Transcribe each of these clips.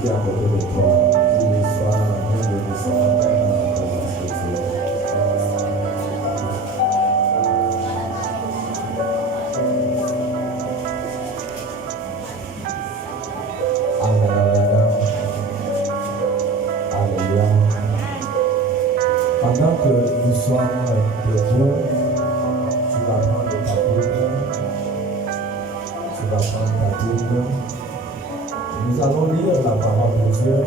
qui est à côté de toi, qu'il soit bienvenu ce matin dans la présence de Dieu. Amen, amen. Alléluia. Pendant que nous sommes debout, tu vas prendre ta Bible. Tu vas prendre ta Bible. Nous allons lire la parole de Dieu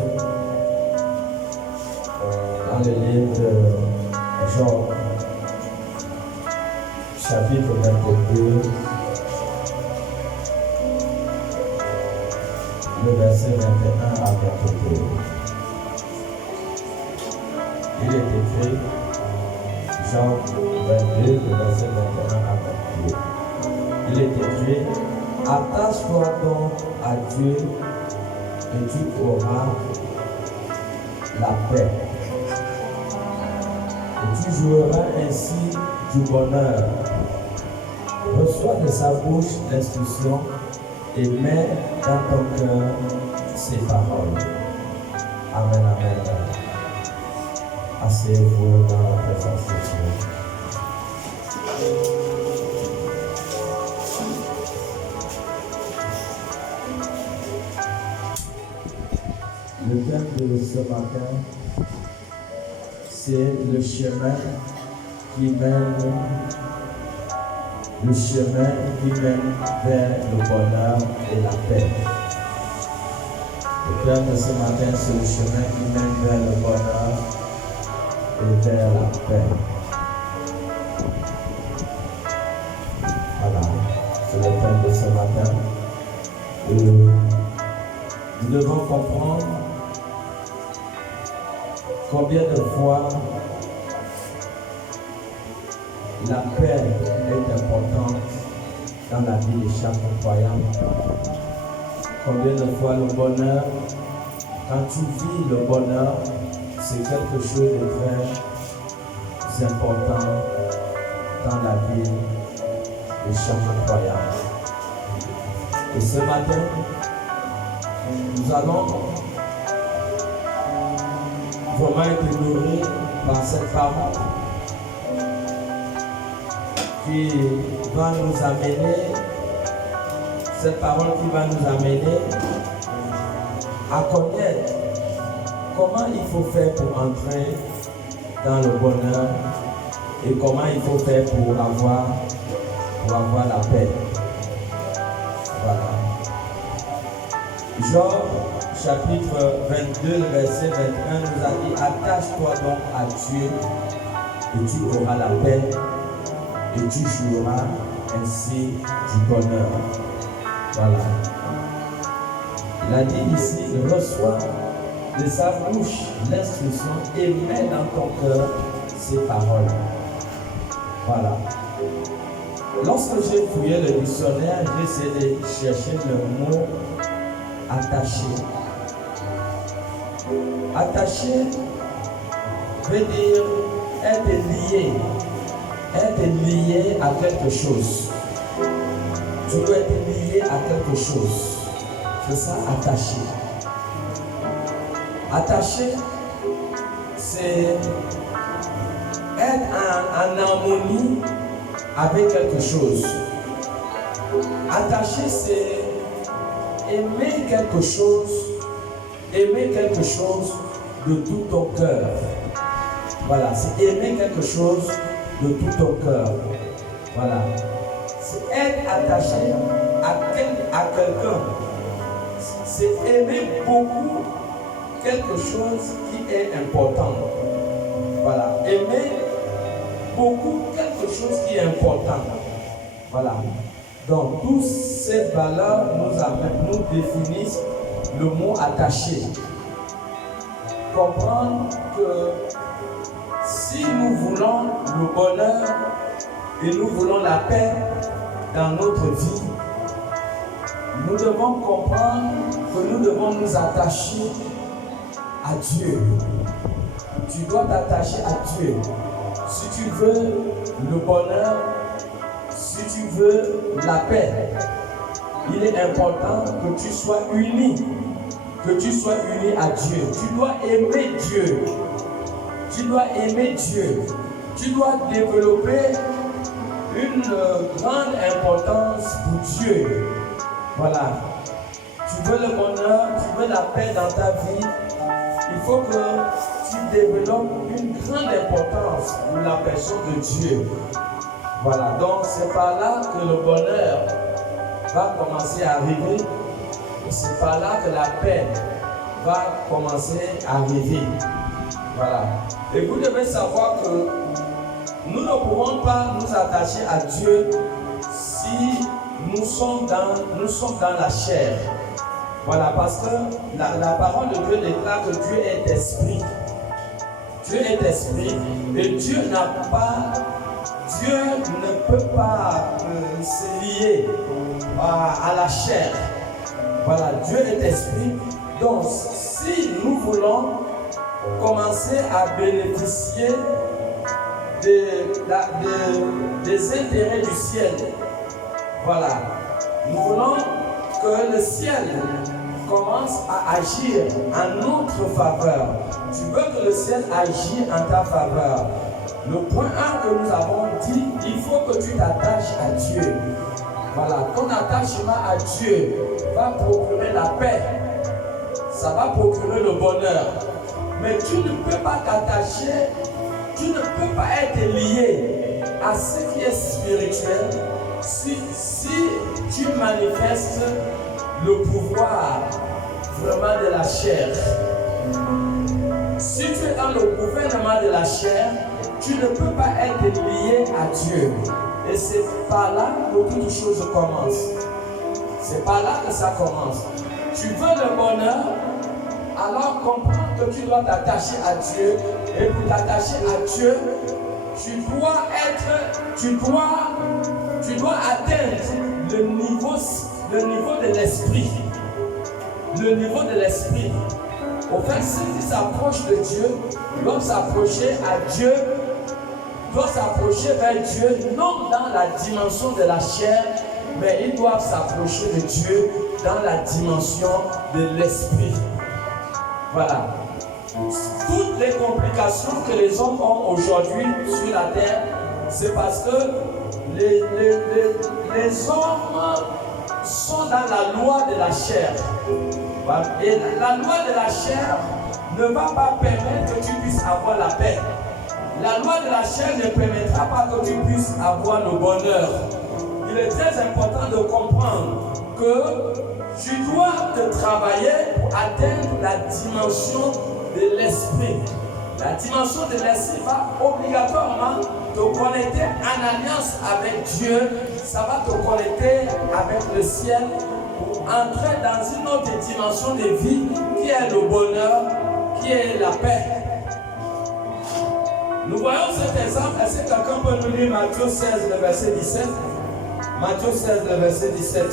dans le livre de Job, chapitre 22, le verset 21 à 22. Il est écrit, Job 22, le verset 21 à 22. Il est écrit, attache-toi donc à Dieu et tu auras la paix. Et tu joueras ainsi du bonheur. Reçois de sa bouche l'instruction et mets dans ton cœur ses paroles. Amen, amen. Asseyez-vous dans la présence de Dieu. Le thème de ce matin, c'est le chemin qui mène vers le bonheur et la paix. Le thème de ce matin, c'est le chemin qui mène vers le bonheur et vers la paix. Voilà, c'est le thème de ce matin. Nous devons comprendre combien de fois la paix est importante dans la vie de chaque croyant. Combien de fois le bonheur, quand tu vis le bonheur, c'est quelque chose de très important dans la vie de chaque croyant. Et ce matin, nous allons vraiment être nourris par cette parole qui va nous amener, cette parole qui va nous amener à connaître comment il faut faire pour entrer dans le bonheur et comment il faut faire pour avoir la paix. Voilà. Job, chapitre 22, le verset 21 nous a dit, attache-toi donc à Dieu et tu auras la paix et tu jouiras ainsi du bonheur. Voilà. Il a dit ici, reçois de sa bouche l'instruction et mets dans ton cœur ses paroles. Voilà. Lorsque j'ai fouillé le dictionnaire, j'ai essayé de chercher le mot attaché. Attaché veut dire être lié à quelque chose. Tu dois être lié à quelque chose. C'est ça, attaché. Attaché, c'est être en harmonie avec quelque chose. Attaché, c'est aimer quelque chose de tout ton cœur. Voilà, c'est aimer quelque chose de tout ton cœur. Voilà, c'est être attaché à quelqu'un. C'est aimer beaucoup quelque chose qui est important. Voilà, aimer beaucoup quelque chose qui est important. Voilà. Donc, toutes ces valeurs nous définissent le mot attaché. Comprendre que si nous voulons le bonheur et nous voulons la paix dans notre vie, nous devons comprendre que nous devons nous attacher à Dieu. Tu dois t'attacher à Dieu. Si tu veux le bonheur, si tu veux la paix, il est important que tu sois uni, que tu sois uni à Dieu. Tu dois aimer Dieu. Tu dois aimer Dieu. Tu dois développer une grande importance pour Dieu. Voilà. Tu veux le bonheur, tu veux la paix dans ta vie. Il faut que tu développes une grande importance pour la personne de Dieu. Voilà. Donc c'est par là que le bonheur va commencer à arriver. C'est par là que la paix va commencer à arriver. Voilà. Et vous devez savoir que nous ne pouvons pas nous attacher à Dieu si nous sommes dans la chair. Voilà, parce que la parole de Dieu déclare que Dieu est esprit. Dieu est esprit et Dieu ne peut pas se lier à la chair. Voilà, Dieu est esprit. Donc, si nous voulons commencer à bénéficier des intérêts du ciel, voilà, nous voulons que le ciel commence à agir en notre faveur. Tu veux que le ciel agisse en ta faveur. Le point 1 que nous avons dit, il faut que tu t'attaches à Dieu. Voilà, ton attachement à Dieu va procurer la paix. Ça va procurer le bonheur. Mais tu ne peux pas t'attacher, tu ne peux pas être lié à ce qui est spirituel si tu manifestes le pouvoir vraiment de la chair. Si tu es dans le gouvernement de la chair, tu ne peux pas être lié à Dieu. Et c'est par là que toutes choses commencent. C'est par là que ça commence. Tu veux le bonheur, alors comprends que tu dois t'attacher à Dieu. Et pour t'attacher à Dieu, tu dois atteindre le niveau de l'esprit. Le niveau de l'esprit. Au fait, ceux qui s'approchent de Dieu doivent s'approcher à Dieu, doivent s'approcher vers Dieu, non dans la dimension de la chair, mais ils doivent s'approcher de Dieu dans la dimension de l'esprit. Voilà. Toutes les complications que les hommes ont aujourd'hui sur la terre, c'est parce que les hommes sont dans la loi de la chair. Et la loi de la chair ne va pas permettre que tu puisses avoir la paix. La loi de la chair ne permettra pas que tu puisses avoir le bonheur. Il est très important de comprendre que tu dois te travailler pour atteindre la dimension de l'esprit. La dimension de l'esprit va obligatoirement te connecter en alliance avec Dieu. Ça va te connecter avec le ciel pour entrer dans une autre dimension de vie qui est le bonheur, qui est la paix. Nous voyons cet exemple. Est-ce que quelqu'un peut nous lire Matthieu 16, le verset 17? Matthieu 16, le verset 17.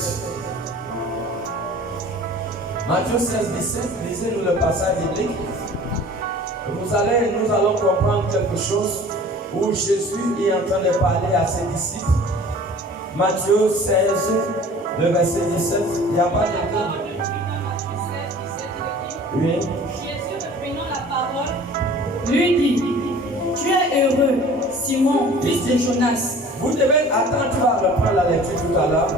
Matthieu 16, 17, lisez-nous le passage biblique. Nous allons comprendre quelque chose où Jésus est en train de parler à ses disciples. Matthieu 16, le verset 17. Il n'y a pas de temps. Oui. Jésus, reprenant la parole, lui dit: Tu es heureux, Simon, fils de Jonas. Vous devez attendre, tu vas reprendre la lecture tout à l'heure.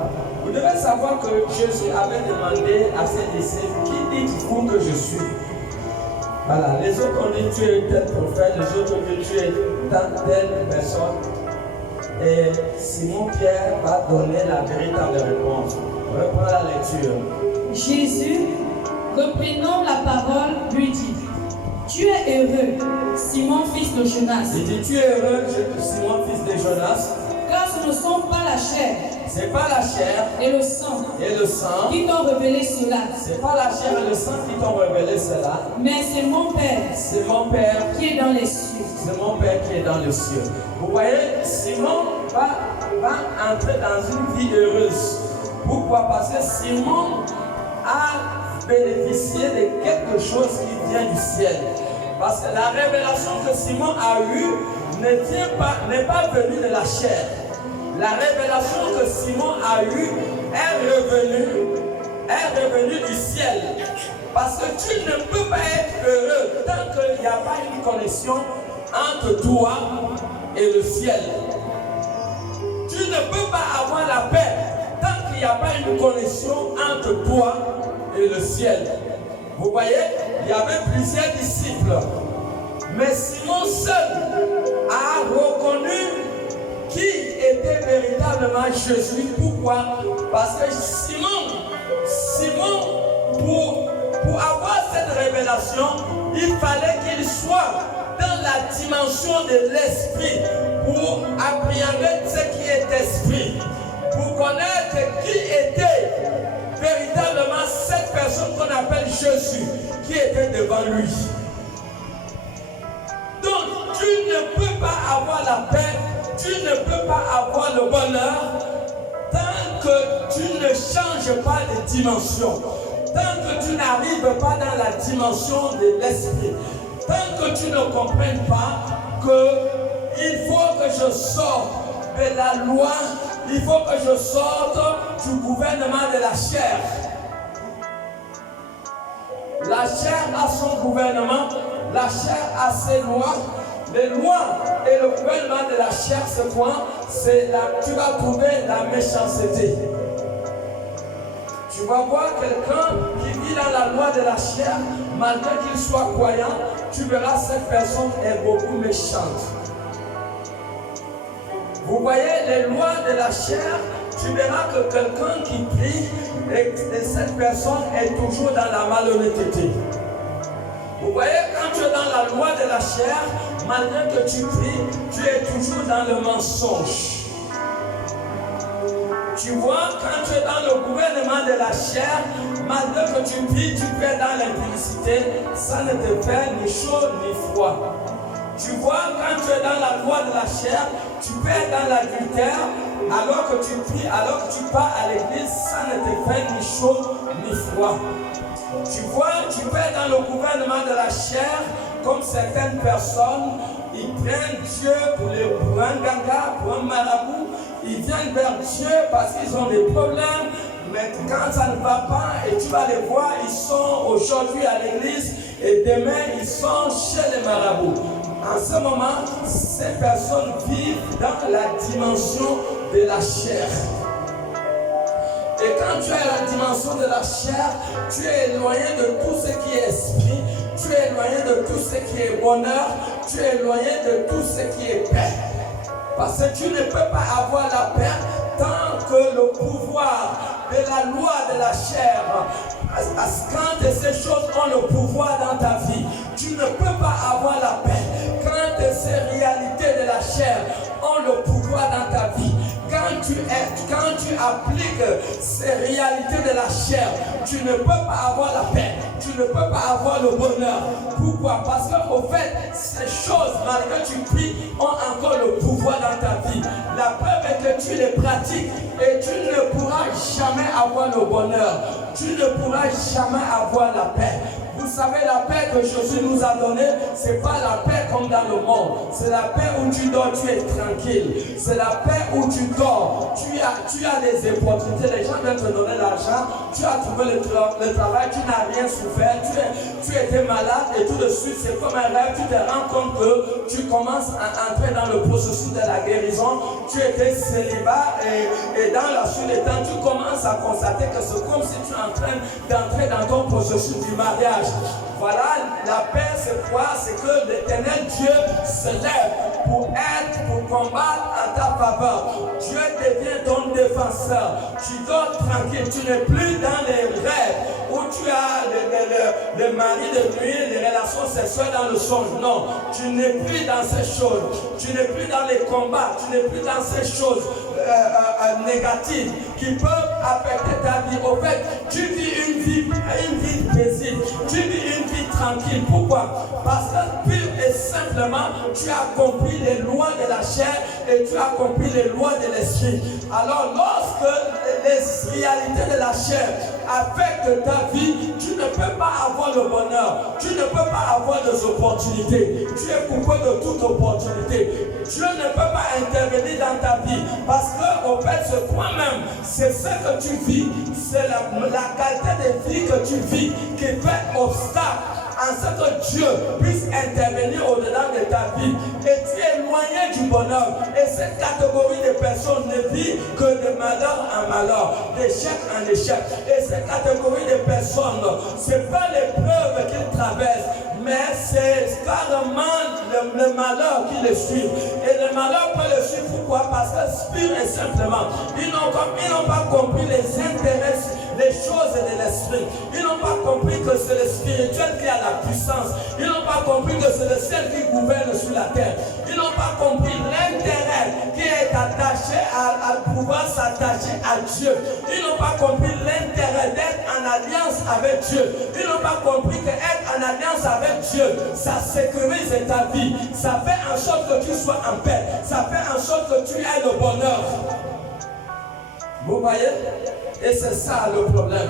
Vous devez savoir que Jésus avait demandé à ses disciples: Qui dites-vous que je suis? Voilà, les autres ont dit: Tu es tel prophète, les autres ont dit: Tu es telle personne. Et Simon-Pierre va donner la véritable réponse. Reprends la lecture. Jésus, reprenant la parole, lui dit: Tu es heureux, Simon, fils de Jonas. Il dit: Tu es heureux, Simon, fils de Jonas. Car ce ne sont pas la chair c'est pas la chair et le sang qui t'ont révélé cela. C'est pas la chair et le sang qui t'ont révélé cela. Mais c'est mon Père. C'est mon Père qui est dans les cieux. C'est mon Père qui est dans les cieux. Vous voyez, Simon va entrer dans une vie heureuse. Pourquoi? Parce que Simon a bénéficié de quelque chose qui vient du ciel. Parce que la révélation que Simon a eue n'est pas venue de la chair. La révélation que Simon a eue est revenue du ciel. Parce que tu ne peux pas être heureux tant qu'il n'y a pas une connexion entre toi et le ciel. Tu ne peux pas avoir la paix tant qu'il n'y a pas une connexion entre toi et le ciel. Vous voyez, il y avait plusieurs disciples. Mais Simon seul a reconnu qui était véritablement Jésus. Pourquoi? Parce que Simon, pour avoir cette révélation, il fallait qu'il soit dans la dimension de l'esprit pour appréhender ce qui est esprit, pour connaître qui était véritablement cette personne qu'on appelle Jésus, qui était devant lui. Donc, tu ne peux pas avoir la paix, tu ne peux pas avoir le bonheur tant que tu ne changes pas de dimension, tant que tu n'arrives pas dans la dimension de l'esprit, tant que tu ne comprennes pas qu'il faut que je sorte de la loi, il faut que je sorte du gouvernement de la chair. La chair a son gouvernement, la chair a ses lois. Les lois et le gouvernement de la chair, c'est quoi? C'est là tu vas trouver la méchanceté. Tu vas voir quelqu'un qui vit dans la loi de la chair, malgré qu'il soit croyant, tu verras cette personne est beaucoup méchante. Vous voyez les lois de la chair, tu verras que quelqu'un qui prie et cette personne est toujours dans la malhonnêteté. Vous voyez, quand tu es dans la loi de la chair, malgré que tu pries, tu es toujours dans le mensonge. Tu vois, quand tu es dans le gouvernement de la chair, malgré que tu pries, tu peux être dans l'impudicité, ça ne te fait ni chaud ni froid. Tu vois, quand tu es dans la loi de la chair, tu peux être dans l'adultère, alors que tu pries, alors que tu pars à l'église, ça ne te fait ni chaud ni froid. Tu vois, tu peux être dans le gouvernement de la chair, comme certaines personnes, ils prennent Dieu pour un ganga, pour un marabout, ils viennent vers Dieu parce qu'ils ont des problèmes, mais quand ça ne va pas, et tu vas les voir, ils sont aujourd'hui à l'église, et demain, ils sont chez les marabouts. En ce moment, ces personnes vivent dans la dimension de la chair. Et quand tu es à la dimension de la chair, tu es éloigné de tout ce qui est esprit, tu es éloigné de tout ce qui est bonheur, tu es éloigné de tout ce qui est paix. Parce que tu ne peux pas avoir la paix tant que le pouvoir de la loi de la chair, quand ces choses ont le pouvoir dans ta vie, tu ne peux pas avoir la paix. Quand ces réalités de la chair ont le pouvoir dans ta vie, quand tu appliques ces réalités de la chair, tu ne peux pas avoir la paix, tu ne peux pas avoir le bonheur. Pourquoi? Parce qu'au fait, ces choses, malgré que tu pries, ont encore le pouvoir dans ta vie. La preuve est que tu les pratiques et tu ne pourras jamais avoir le bonheur. Tu ne pourras jamais avoir la paix. Vous savez, la paix que Jésus nous a donnée, ce n'est pas la paix comme dans le monde. C'est la paix où tu dors, tu es tranquille. C'est la paix où tu dors. Tu as des opportunités. Les gens viennent te donner l'argent. Tu as trouvé le travail. Tu n'as rien souffert. Tu étais malade et tout de suite, c'est comme un rêve. Tu te rends compte que tu commences à entrer dans le processus de la guérison. Tu étais célibat et dans la suite des temps, tu commences à constater que c'est comme si tu es en train d'entrer dans ton processus du mariage. Voilà, la paix, c'est quoi? C'est que l'Éternel Dieu se lève pour combattre en ta faveur. Dieu devient ton défenseur. Tu dors tranquille, tu n'es plus dans les rêves où tu as le mari de nuit, les relations sexuelles dans le songe. Non, tu n'es plus dans ces choses. Tu n'es plus dans les combats, tu n'es plus dans ces choses négatives qui peuvent affecter ta vie. Au fait, tu vis une vie paisible, tu vis une vie tranquille. Pourquoi? Parce que pur et simplement, tu as compris les lois de la chair et tu as compris les lois de l'esprit. Alors, lorsque les réalités de la chair affectent ta vie, tu ne peux pas avoir le bonheur, tu ne peux pas avoir des opportunités. Tu es coupé de toute opportunité. Dieu ne peut pas intervenir dans ta vie parce que, au fait, c'est toi-même, c'est ce que tu vis, c'est la qualité de vie que tu vis qui fait obstacle en ce que Dieu puisse intervenir au-delà de ta vie. Et tu es éloigné du bonheur. Et cette catégorie de personnes ne vit que de malheur en malheur, d'échec en échec. Et cette catégorie de personnes, ce n'est pas l'épreuve qu'ils traversent, mais c'est carrément le malheur qui les suit. Et le malheur peut le suivre. Pourquoi? Parce que pur et simplement, ils n'ont pas compris les intérêts, les choses de l'esprit. Ils n'ont pas compris que c'est le spirituel qui a la puissance. Ils n'ont pas compris que c'est le ciel qui gouverne sur la terre. Ils n'ont pas compris l'intérêt qui est attaché à pouvoir s'attacher à Dieu. Ils n'ont pas compris l'intérêt d'être en alliance avec Dieu. Ils n'ont pas compris qu'être en alliance avec Dieu, ça sécurise ta vie. Ça fait en sorte que tu sois en paix. Ça fait en sorte que tu aies le bonheur. Vous voyez? Et c'est ça le problème.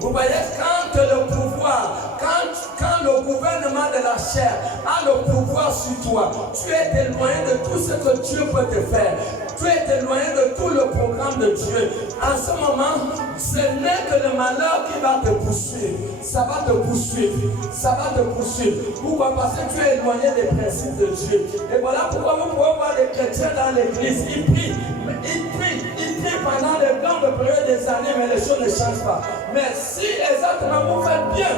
Vous voyez, quand le pouvoir, quand le gouvernement de la chair a le pouvoir sur toi, tu es éloigné de tout ce que Dieu peut te faire. Tu es éloigné de tout le programme de Dieu. En ce moment, ce n'est que le malheur qui va te poursuivre. Ça va te poursuivre. Ça va te poursuivre. Pourquoi? Parce que tu es éloigné des principes de Dieu. Et voilà pourquoi vous pouvez voir des chrétiens dans l'église. Ils prient pendant de longues périodes des années, mais les choses ne changent pas. Mais si exactement vous faites bien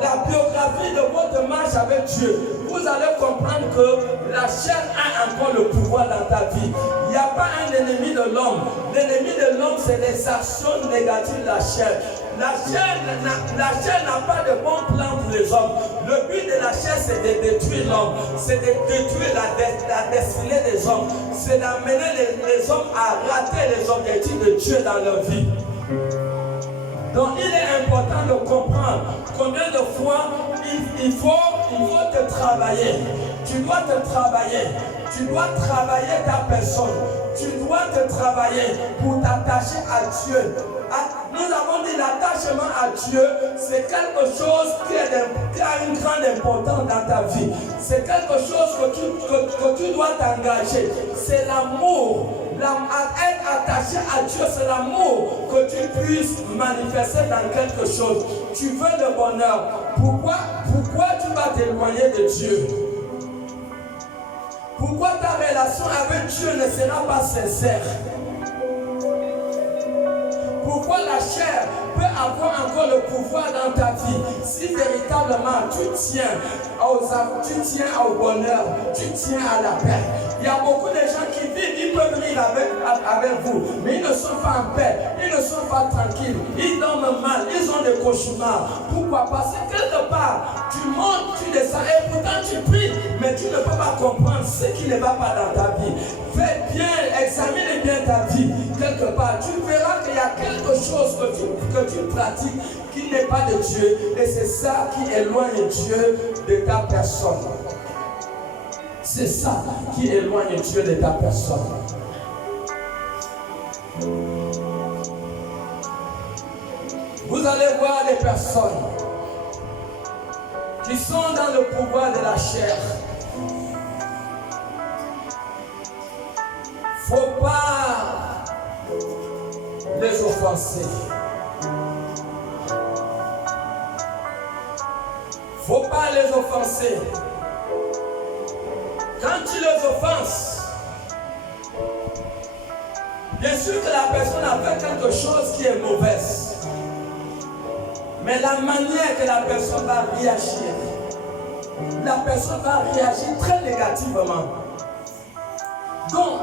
la biographie de votre marche avec Dieu, vous allez comprendre que la chair a encore le pouvoir dans ta vie. Il n'y a pas un ennemi de l'homme. L'ennemi de l'homme, c'est les actions négatives de la chair. La chair n'a pas de bon plan pour les hommes. Le but de la chair, c'est de détruire l'homme. C'est de détruire la destinée des hommes. C'est d'amener les hommes à rater les objectifs de Dieu dans leur vie. Donc il est important de comprendre combien de fois il faut te travailler. Tu dois te travailler. Tu dois travailler ta personne. Tu dois te travailler pour t'attacher à Dieu. Nous avons dit l'attachement à Dieu, c'est quelque chose qui a une grande importance dans ta vie. C'est quelque chose que tu dois t'engager. C'est l'amour. Être attaché à Dieu, c'est l'amour que tu puisses manifester dans quelque chose. Tu veux le bonheur. Pourquoi tu vas t'éloigner de Dieu? Pourquoi ta relation avec Dieu ne sera pas sincère? Pourquoi la chair peut avoir encore le pouvoir dans ta vie si véritablement tu tiens au bonheur, tu tiens à la paix? Il y a beaucoup de gens qui vivent, ils peuvent vivre avec vous, mais ils ne sont pas en paix, ils ne sont pas tranquilles, ils dorment mal, ils ont des cauchemars. Pourquoi? Parce que quelque part, tu montes, tu descends et pourtant tu pries, mais tu ne peux pas comprendre ce qui ne va pas dans ta vie. Fais bien, examine bien ta vie. Quelque part, tu verras qu'il y a quelque chose que tu pratiques qui n'est pas de Dieu, et c'est ça qui éloigne Dieu de ta personne. C'est ça qui éloigne Dieu de ta personne. Vous allez voir des personnes qui sont dans le pouvoir de la chair. Faut pas les offenser. Faut pas les offenser. Quand tu les offenses, bien sûr que la personne a fait quelque chose qui est mauvaise. Mais la manière que la personne va réagir, la personne va réagir très négativement. Donc,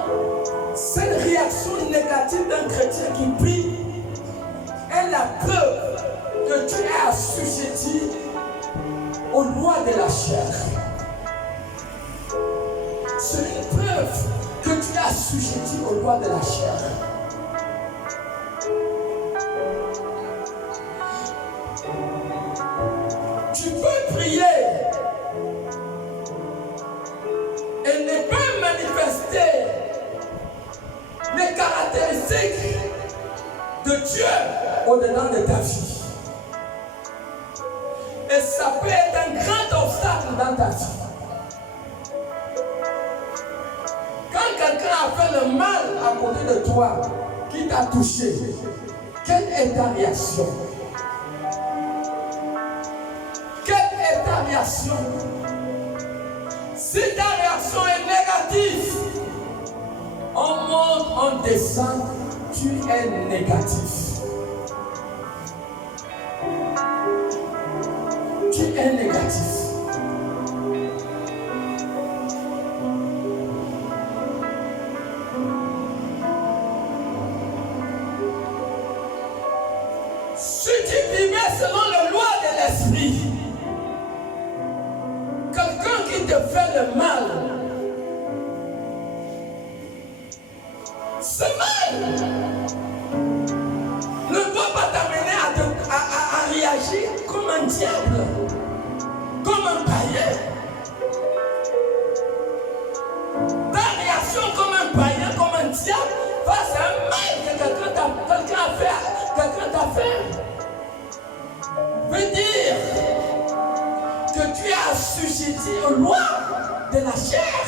cette réaction négative d'un chrétien qui prie est la preuve que tu es assujetti aux lois de la chair. C'est une preuve que tu es assujetti aux lois de la chair. Tu peux prier et ne pas manifester les caractéristiques de Dieu au-dedans de ta vie. Et ça peut être un grand obstacle dans ta vie. Quand quelqu'un a fait le mal à côté de toi, qui t'a t'a touché, quelle est ta réaction? Quelle est ta réaction? Si ta réaction est négative, on monte, on descend, tu es négatif. Tu es négatif. Si tu vivais selon les lois de l'esprit, quelqu'un qui te fait le mal, ce mal ne doit pas t'amener à réagir comme un diable, comme un païen. Ta réaction comme un païen, comme un diable, face à un mal que quelqu'un t'a fait, veut dire que tu es assujetti aux lois de la chair.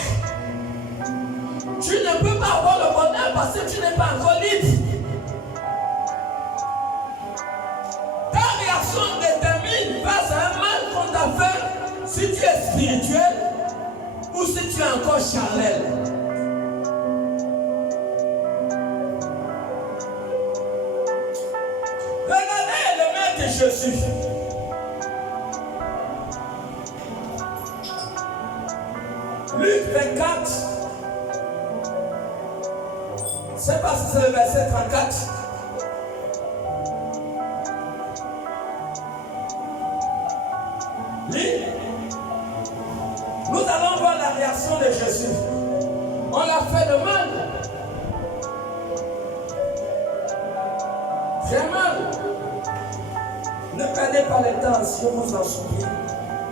Tu ne peux pas avoir le bonheur parce que tu n'es pas encore libre. Ta réaction détermine face à un mal qu'on t'a fait si tu es spirituel ou si tu es encore charnel. Regardez le maître de Jésus. Luc 24. Je ne sais pas si c'est le verset 34. Lis. Nous allons voir la réaction de Jésus. On l'a fait le mal. Très mal. Ne perdez pas le temps si vous en souvenez.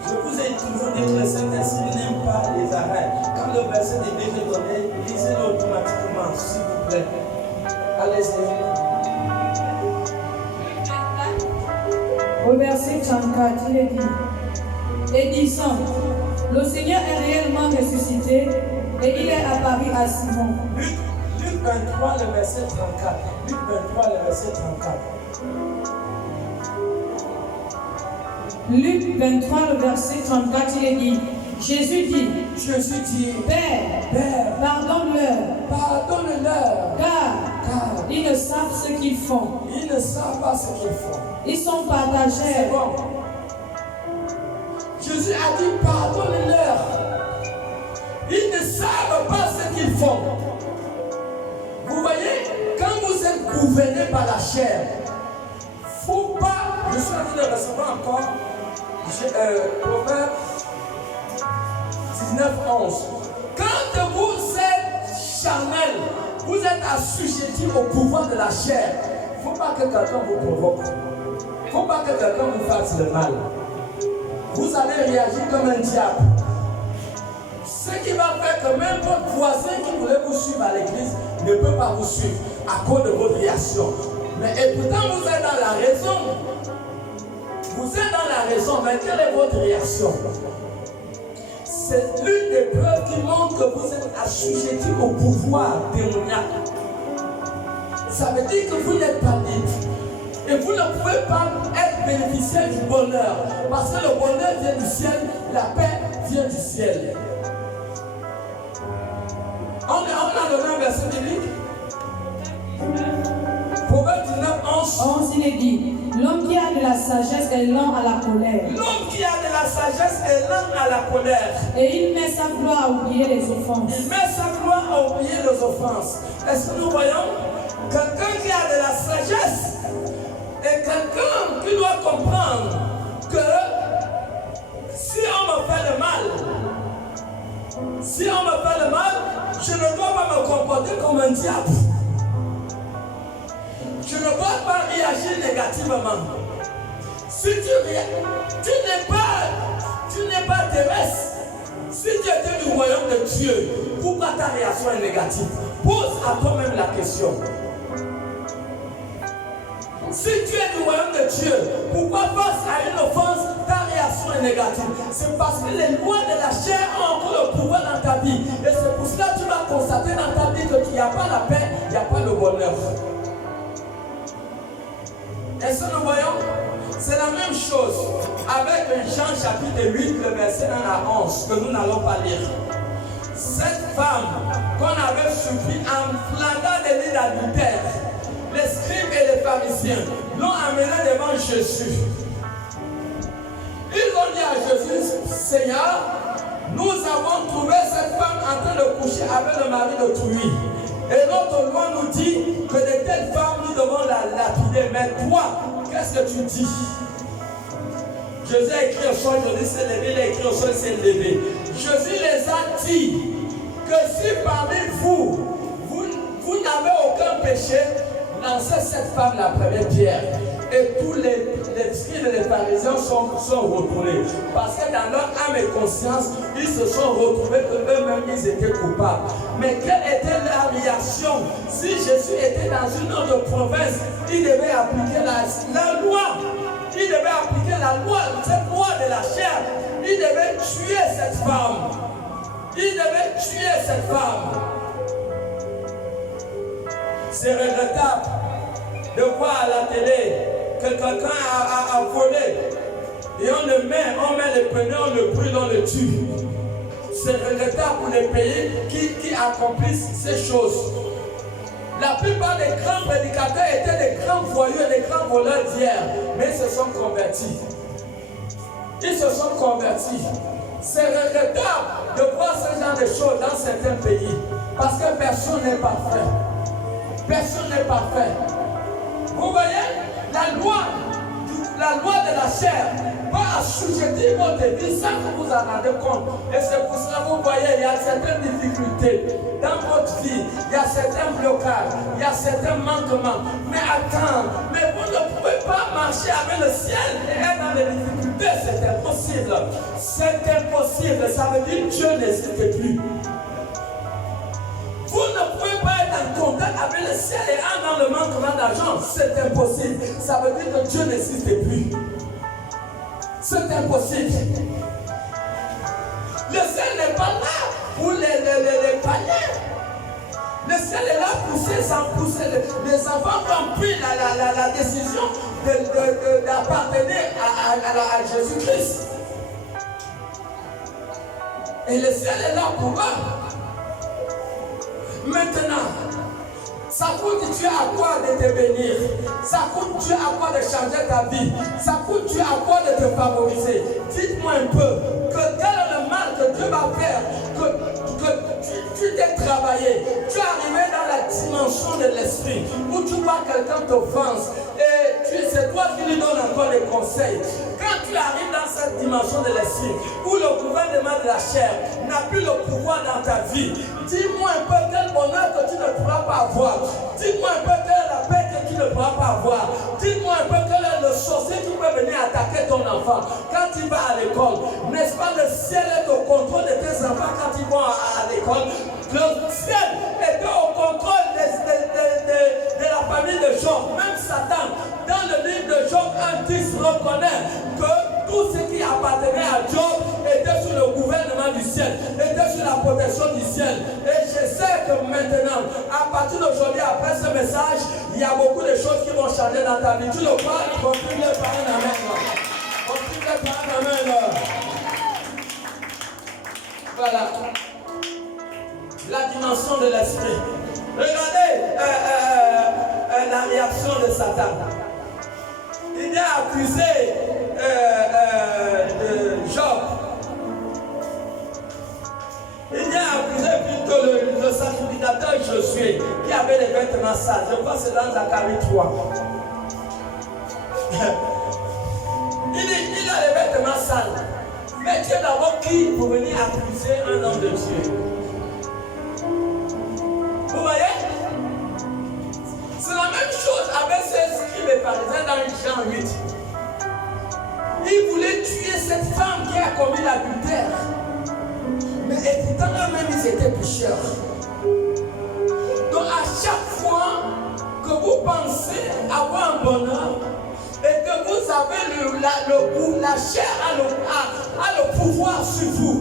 Je vous ai toujours dit que le Saint-Esprit n'aime pas les arrêts. Quand le verset est déjà donné, lisez-le automatiquement, s'il vous plaît. Allez-y. Au verset 34, il est dit, et disant, le Seigneur est réellement ressuscité et il est apparu à Simon. Luc 23, le verset 34. Luc 23, le verset 34. Luc 23, le verset 34, il est dit, Jésus dit, Père, pardonne-leur, car ils ne savent ce qu'ils font. Ils ne savent pas ce qu'ils font. Ils sont partagés. C'est bon. Jésus a dit, pardonne-leur. Ils ne savent pas ce qu'ils font. Vous voyez, quand vous êtes gouverné par la chair, faut pas. Je suis en train de recevoir encore Proverbe 19, 11. Quand vous êtes charnel, vous êtes assujetti au pouvoir de la chair. Il ne faut pas que quelqu'un vous provoque. Il ne faut pas que quelqu'un vous fasse le mal. Vous allez réagir comme un diable. Ce qui va faire que même votre voisin qui voulait vous suivre à l'église ne peut pas vous suivre à cause de votre réaction. Mais et pourtant vous êtes dans la raison. Vous êtes dans la raison, mais quelle est votre réaction? C'est l'une des preuves qui montre que vous êtes assujetti au pouvoir démoniaque. Ça veut dire que vous n'êtes pas libre. Et vous ne pouvez pas être bénéficiaire du bonheur. Parce que le bonheur vient du ciel, la paix vient du ciel. On a donné un verset biblique. Proverbe 19, 11. Il est dit, l'homme qui a de la sagesse est lent à la colère. L'homme qui a de la sagesse est lent à la colère. Et il met sa gloire à oublier les offenses. Il met sa gloire à oublier les offenses. Est-ce que nous voyons? Quelqu'un qui a de la sagesse est quelqu'un qui doit comprendre que si on me fait le mal, je ne dois pas me comporter comme un diable. Je ne dois pas réagir négativement. Si tu n'es pas terrestre, si tu étais du royaume de Dieu, pourquoi ta réaction est négative? Pose à toi-même la question. Si tu es du royaume de Dieu, pourquoi face à une offense, ta réaction est négative? C'est parce que les lois de la chair ont encore le pouvoir dans ta vie. Et c'est pour cela que tu vas constater dans ta vie qu'il n'y a pas la paix, il n'y a pas le bonheur. Est-ce que nous voyons? C'est la même chose avec Jean chapitre 8, le verset 1 à 11, que nous n'allons pas lire. Cette femme qu'on avait surpris en flagrant délit d'adultère, les scribes et les pharisiens l'ont amenée devant Jésus. Ils ont dit à Jésus, Seigneur, nous avons trouvé cette femme en train de coucher avec le mari d'autrui. Et notre loi nous dit que de telles femmes, nous devons la lapider. Mais toi, qu'est-ce que tu dis? Jésus a écrit au sol, Jésus s'est levé, il a écrit au sol, il s'est levé. Jésus les a dit que si parmi vous, vous n'avez aucun péché, lancez cette femme la première pierre. Et tous les scribes et les pharisiens sont retournés. Parce que dans leur âme et conscience, ils se sont retrouvés qu'eux-mêmes, ils étaient coupables. Mais quelle était leur réaction? Si Jésus était dans une autre province, il devait appliquer la loi. Il devait appliquer la loi, cette loi de la chair. Il devait tuer cette femme. Il devait tuer cette femme. C'est regrettable de voir à la télé que quelqu'un a volé et on met les pneus, on le brûle, on le tue. C'est regrettable pour les pays qui accomplissent ces choses. La plupart des grands prédicateurs étaient des grands voyous et des grands voleurs d'hier, mais ils se sont convertis. Ils se sont convertis. C'est regrettable de voir ce genre de choses dans certains pays, parce que personne n'est parfait. Personne n'est parfait. Vous voyez, la loi de la chair va assujettir votre vie sans que vous en rendez compte. Et c'est pour cela que vous voyez, il y a certaines difficultés dans votre vie, il y a certains blocages, il y a certains manquements. Mais attends, mais vous ne pouvez pas marcher avec le ciel et être dans les difficultés, c'est impossible. C'est impossible, ça veut dire que Dieu n'existe plus. Vous ne pouvez pas être en contact avec le ciel et être dans le manquement d'argent. C'est impossible. Ça veut dire que Dieu n'existe plus. C'est impossible. Le ciel n'est pas là pour les païens. Le ciel est là pour sans pousser. Les enfants ont pris la décision d'appartenir à Jésus-Christ. Et le ciel est là pour eux. Maintenant, ça coûte Dieu à quoi de te bénir? Ça coûte Dieu à quoi de changer ta vie? Ça coûte Dieu à quoi de te favoriser? Dites-moi un peu, quel est le mal que Dieu va faire? Que tu t'es travaillé, tu es arrivé dans la dimension de l'esprit, où tu vois quelqu'un t'offense, et c'est toi qui lui donnes encore des conseils. Quand tu arrives dans cette dimension de l'esprit, où le gouvernement de la chair n'a plus le pouvoir dans ta vie, dis-moi un peu quel bonheur que tu ne pourras pas avoir. Dis-moi un peu quelle est la paix que tu ne pourras pas avoir. Dis-moi un peu quel est le sorcier qui peut venir attaquer ton enfant quand il va à l'école. N'est-ce pas, le ciel est au contrôle de tes enfants quand ils vont à l'école. Le ciel est au contrôle de la famille de Job. Même Satan, dans le livre de Job 1:10, reconnaît que tout ce qui appartenait à Job était sous le gouvernement du ciel, était sous la protection du ciel. Et je sais que maintenant, à partir d'aujourd'hui, après ce message, il y a beaucoup de choses qui vont changer dans ta vie. Tu le crois? Continue par un amen. Continue par un amen. Voilà. La dimension de l'esprit. Regardez la réaction de Satan. Il vient accuser de Job. Il vient accuser plutôt le sacrificateur Josué qui avait les vêtements sales. Je crois que c'est dans Zacharie 3. Il dit, il a les vêtements sales. Mais Dieu d'abord qui pour venir accuser un homme de Dieu? Vous voyez? C'est la même chose avec ces scribes et pharisiens dans Jean 8. Ils voulaient tuer cette femme qui a commis l'adultère. Mais pourtant eux-mêmes ils étaient pécheurs. Donc à chaque fois que vous pensez avoir un bonheur et que vous avez la chair a le pouvoir sur vous,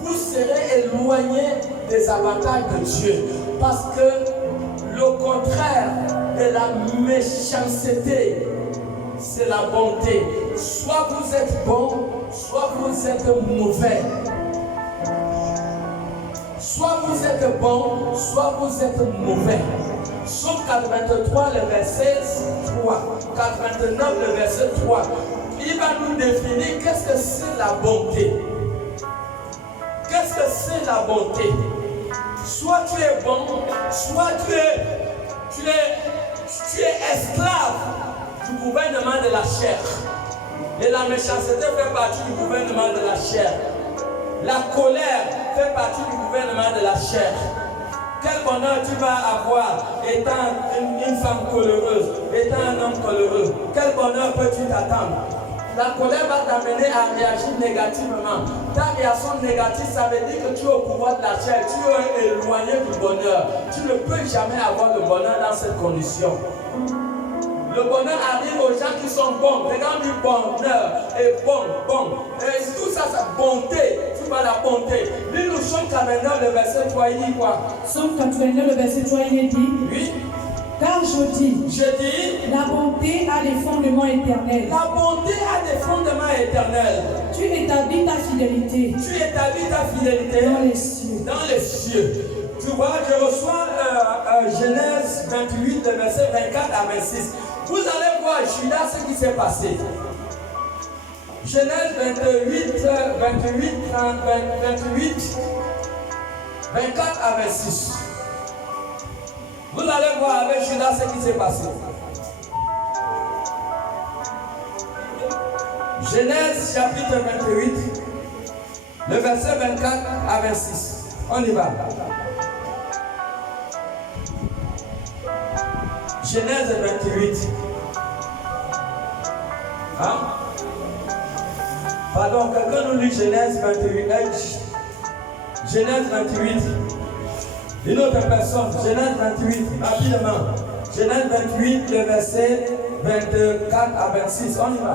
vous serez éloigné des avantages de Dieu. Parce que le contraire de la méchanceté c'est la bonté. Soit vous êtes bon, soit vous êtes mauvais. Soit vous êtes bon, soit vous êtes mauvais. Psaume 83, le verset 3. 89, le verset 3. Il va nous définir qu'est-ce que c'est la bonté. Qu'est-ce que c'est la bonté? Soit tu es bon, soit tu es esclave du gouvernement de la chair. Et la méchanceté fait partie du gouvernement de la chair. La colère fait partie du gouvernement de la chair. Quel bonheur tu vas avoir étant une femme coléreuse, étant un homme coléreux? Quel bonheur peux-tu t'attendre? La colère va t'amener à réagir négativement. Ta réaction négative, ça veut dire que tu es au pouvoir de la chair, tu es éloigné du bonheur. Tu ne peux jamais avoir le bonheur dans cette condition. Le bonheur arrive aux gens qui sont bons. Regarde du bonheur et bon. Et tout ça, c'est bonté. Tu vois la bonté. Lui, nous sommes 89, le verset 3, il dit quoi? Psaume 89, le verset 3, il est dit. Oui. Car je dis, la bonté a des fondements éternels. La bonté a des fondements éternels. Tu établis ta fidélité. Tu établis ta fidélité dans les cieux. Dans les cieux. Tu vois, je reçois Genèse 28, le verset 24 à 26. Vous allez voir Judas ce qui s'est passé. Genèse 28, 24 à 26. Vous allez voir avec Judas ce qui s'est passé. Genèse chapitre 28, le verset 24 à 26. On y va. Genèse 28. Hein? Pardon, quelqu'un nous lit Genèse 28. Genèse 28. Une autre personne, Genèse 28, rapidement. Genèse 28, le verset 24 à 26. On y va.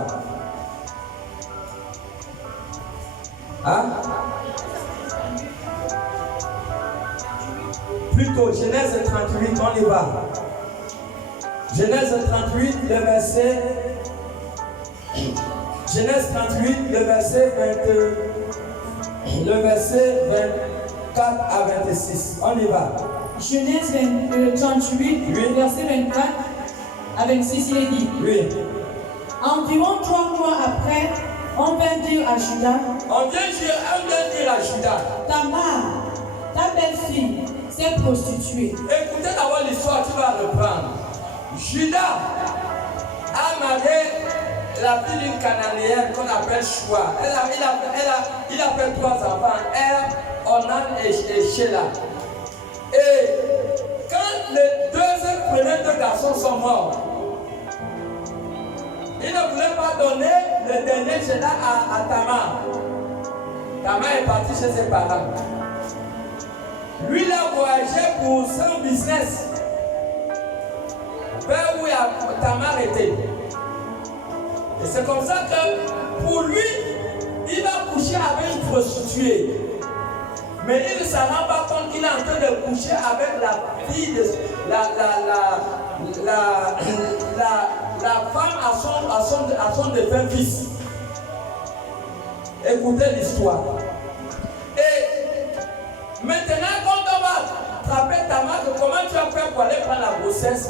Hein? Plutôt, Genèse 38, on y va. Genèse 38, le verset. Genèse 38, le verset 24 à 26. On y va. Genèse 38, oui. Verset 24 à 26, il est dit. Oui. Environ 3 mois après, on vient dire à Judas. On vient dire à Judas. Tamar, ta belle-fille, s'est prostituée. Écoutez d'abord l'histoire, tu vas reprendre. Judas a marié la fille d'une Cananéenne qu'on appelle Choua. Il a fait 3 enfants, Onan et Sheila. Et quand les premiers 2 garçons sont morts, il ne voulait pas donner le dernier Sheila à Tamar. Tamar est parti chez ses parents. Lui, il a voyagé pour son business vers où Tamar était. Et c'est comme ça que pour lui, il va coucher avec une prostituée. Mais il ne se rend pas compte qu'il est en train de coucher avec la fille de la femme à son défunt fils. Écoutez l'histoire. Et maintenant, quand on va attraper Tamar, comment tu as fait pour aller prendre la grossesse?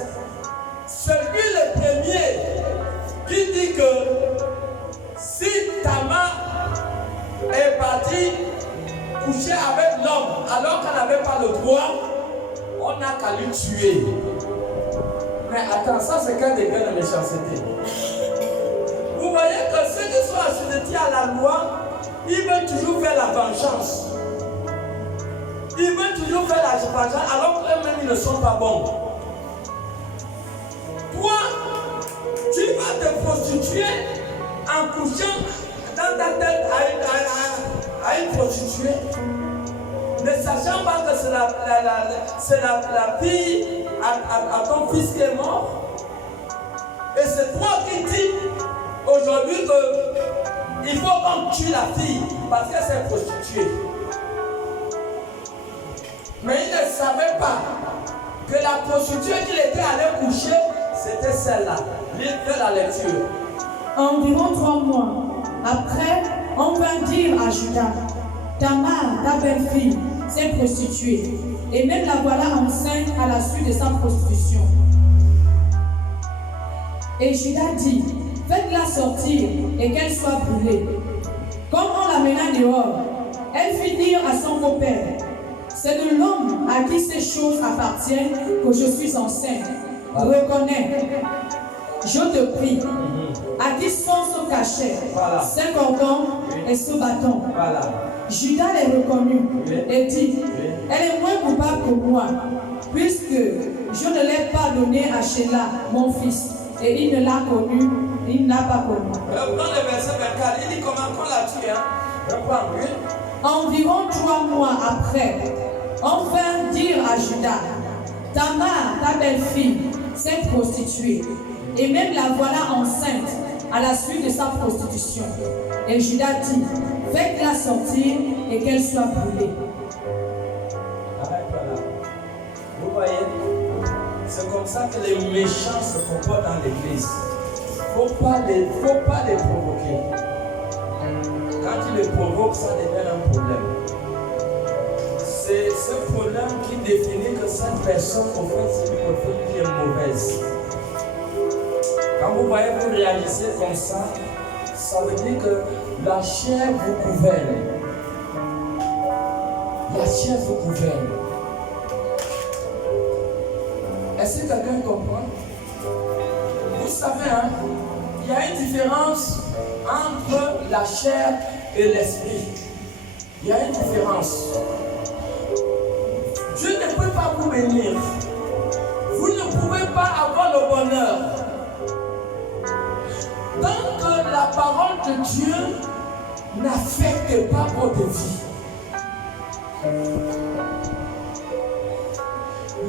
C'est lui le premier qui dit que si Tamar est partie coucher avec l'homme alors qu'elle n'avait pas le droit, on n'a qu'à lui tuer. Mais attends, ça c'est qu'un degré de méchanceté. Vous voyez que ceux qui sont assujettis à la loi, ils veulent toujours faire la vengeance. Ils veulent toujours faire la vengeance alors qu'eux-mêmes ils ne sont pas bons. Toi, tu vas te prostituer en couchant dans ta tête à une prostituée, ne sachant pas que c'est la fille à ton fils qui est mort. Et c'est toi qui dis aujourd'hui qu'il faut qu'on tue la fille parce qu'elle s'est prostituée. Mais il ne savait pas que la prostituée qu'il était allé coucher, c'était c'était celle-là. Fais la lecture. Environ 3 mois après, on vint dire à Judas, Tamar, ta belle-fille, s'est prostituée, et même la voilà enceinte à la suite de sa prostitution. Et Judas dit, faites-la sortir et qu'elle soit brûlée. Comme on l'amena dehors, elle fit dire à son beau-père, c'est de l'homme à qui ces choses appartiennent que je suis enceinte. Reconnais, je te prie, à qui sont ce cachet, ce cordon et ce bâton. Judas les reconnut et dit, elle est moins coupable que moi, puisque je ne l'ai pas donné à Sheila, mon fils, et il ne l'a connu, il n'a pas connu. Reprends le verset 24, il dit comment on l'a tué. Reprends, oui. Environ 3 mois après, on vint dire à Judas, Tamar, ta belle-fille, s'est prostituée, et même la voilà enceinte à la suite de sa prostitution. Et Judas dit, faites-la sortir et qu'elle soit brûlée. Arrête-toi là. Vous voyez, c'est comme ça que les méchants se comportent dans l'église. Faut pas les provoquer. Quand tu les provoques, ça devient un problème. C'est ce problème qui définit que cette personne, au fait, c'est une personne qui est mauvaise. Quand vous voyez, vous réalisez comme ça veut dire que la chair vous gouverne. La chair vous gouverne. Est-ce que quelqu'un comprend? Vous savez, hein, il y a une différence entre la chair et l'esprit. Il y a une différence. Dieu ne peut pas vous bénir. Vous ne pouvez pas avoir le bonheur. Tant que la parole de Dieu n'affecte pas votre vie.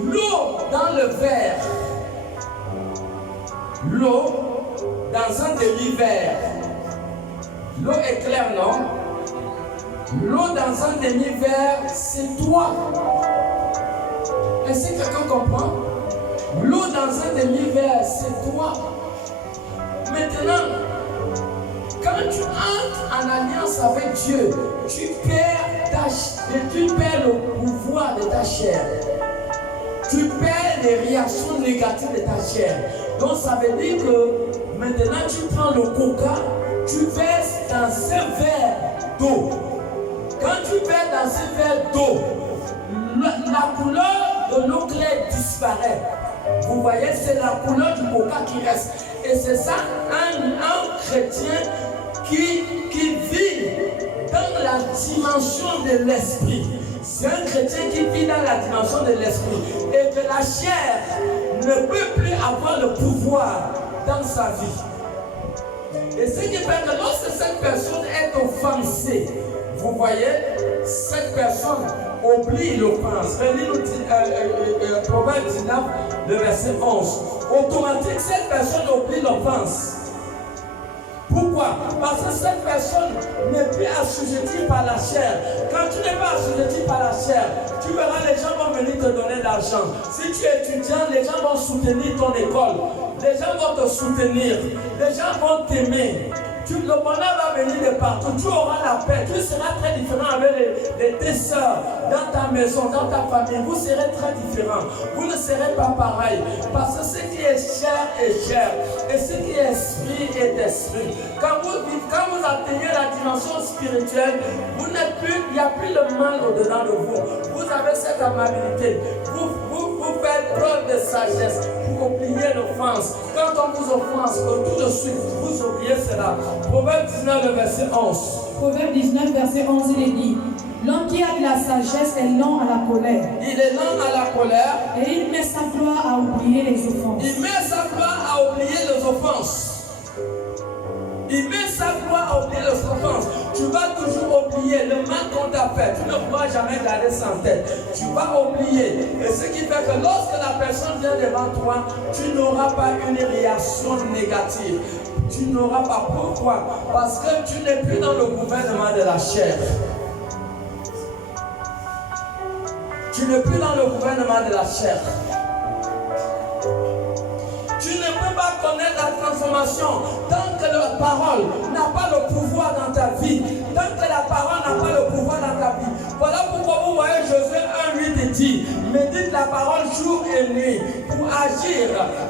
L'eau dans le verre, l'eau dans un demi-verre. L'eau est claire, non? L'eau dans un demi-verre, c'est toi. Est-ce que quelqu'un comprend? L'eau dans un demi-verre, c'est toi. Maintenant, quand tu entres en alliance avec Dieu, tu perds le pouvoir de ta chair. Tu perds les réactions négatives de ta chair. Donc ça veut dire que maintenant tu prends le coca, tu verses dans ce verre d'eau. Quand tu verses dans ce verre d'eau, la couleur de l'eau claire disparaît. Vous voyez, c'est la couleur du coca qui reste. Et c'est ça, un chrétien qui vit dans la dimension de l'esprit. C'est un chrétien qui vit dans la dimension de l'esprit. Et que la chair ne peut plus avoir le pouvoir dans sa vie. Et ce qui fait que lorsque cette personne est offensée, vous voyez, cette personne oublie l'offense. Relis-nous Proverbe 19, le verset 11. Automatiquement, cette personne oublie l'offense. Pourquoi? Parce que cette personne n'est plus assujettie par la chair. Quand tu n'es pas assujetti par la chair, tu verras les gens vont venir te donner de l'argent. Si tu es étudiant, les gens vont soutenir ton école. Les gens vont te soutenir. Les gens vont t'aimer. Le bonheur va venir de partout. Tu auras la paix. Tu seras très différent avec tes soeurs dans ta maison, dans ta famille. Vous serez très différents. Vous ne serez pas pareil. Parce que ce qui est chair est chair. Et ce qui est esprit est esprit. Quand vous atteignez la dimension spirituelle, il n'y a plus le mal au-dedans de vous. Vous avez cette amabilité. Vous faites preuve de sagesse pour oublier l'offense. Quand on vous offense, tout de suite, vous oubliez cela. Proverbe 19, le verset 11. Proverbe 19, verset 11, il est dit, l'homme qui a de la sagesse est lent à la colère. Il est lent à la colère. Et il met sa gloire à oublier les offenses. Il met sa gloire à oublier les offenses. Il met sa gloire à oublier les offenses. Tu vas toujours oublier le mal qu'on t'a fait. Tu ne pourras jamais garder ça en tête. Tu vas oublier. Et ce qui fait que lorsque la personne vient devant toi, tu n'auras pas une réaction négative. Tu n'auras pas. Pourquoi? Parce que tu n'es plus dans le gouvernement de la chair. Tu n'es plus dans le gouvernement de la chair. Tu ne peux connaître la transformation, tant que la parole n'a pas le pouvoir dans ta vie, tant que la parole n'a pas le pouvoir dans ta vie. Voilà pourquoi vous voyez Josué 1:8 dit, médite la parole jour et nuit pour agir.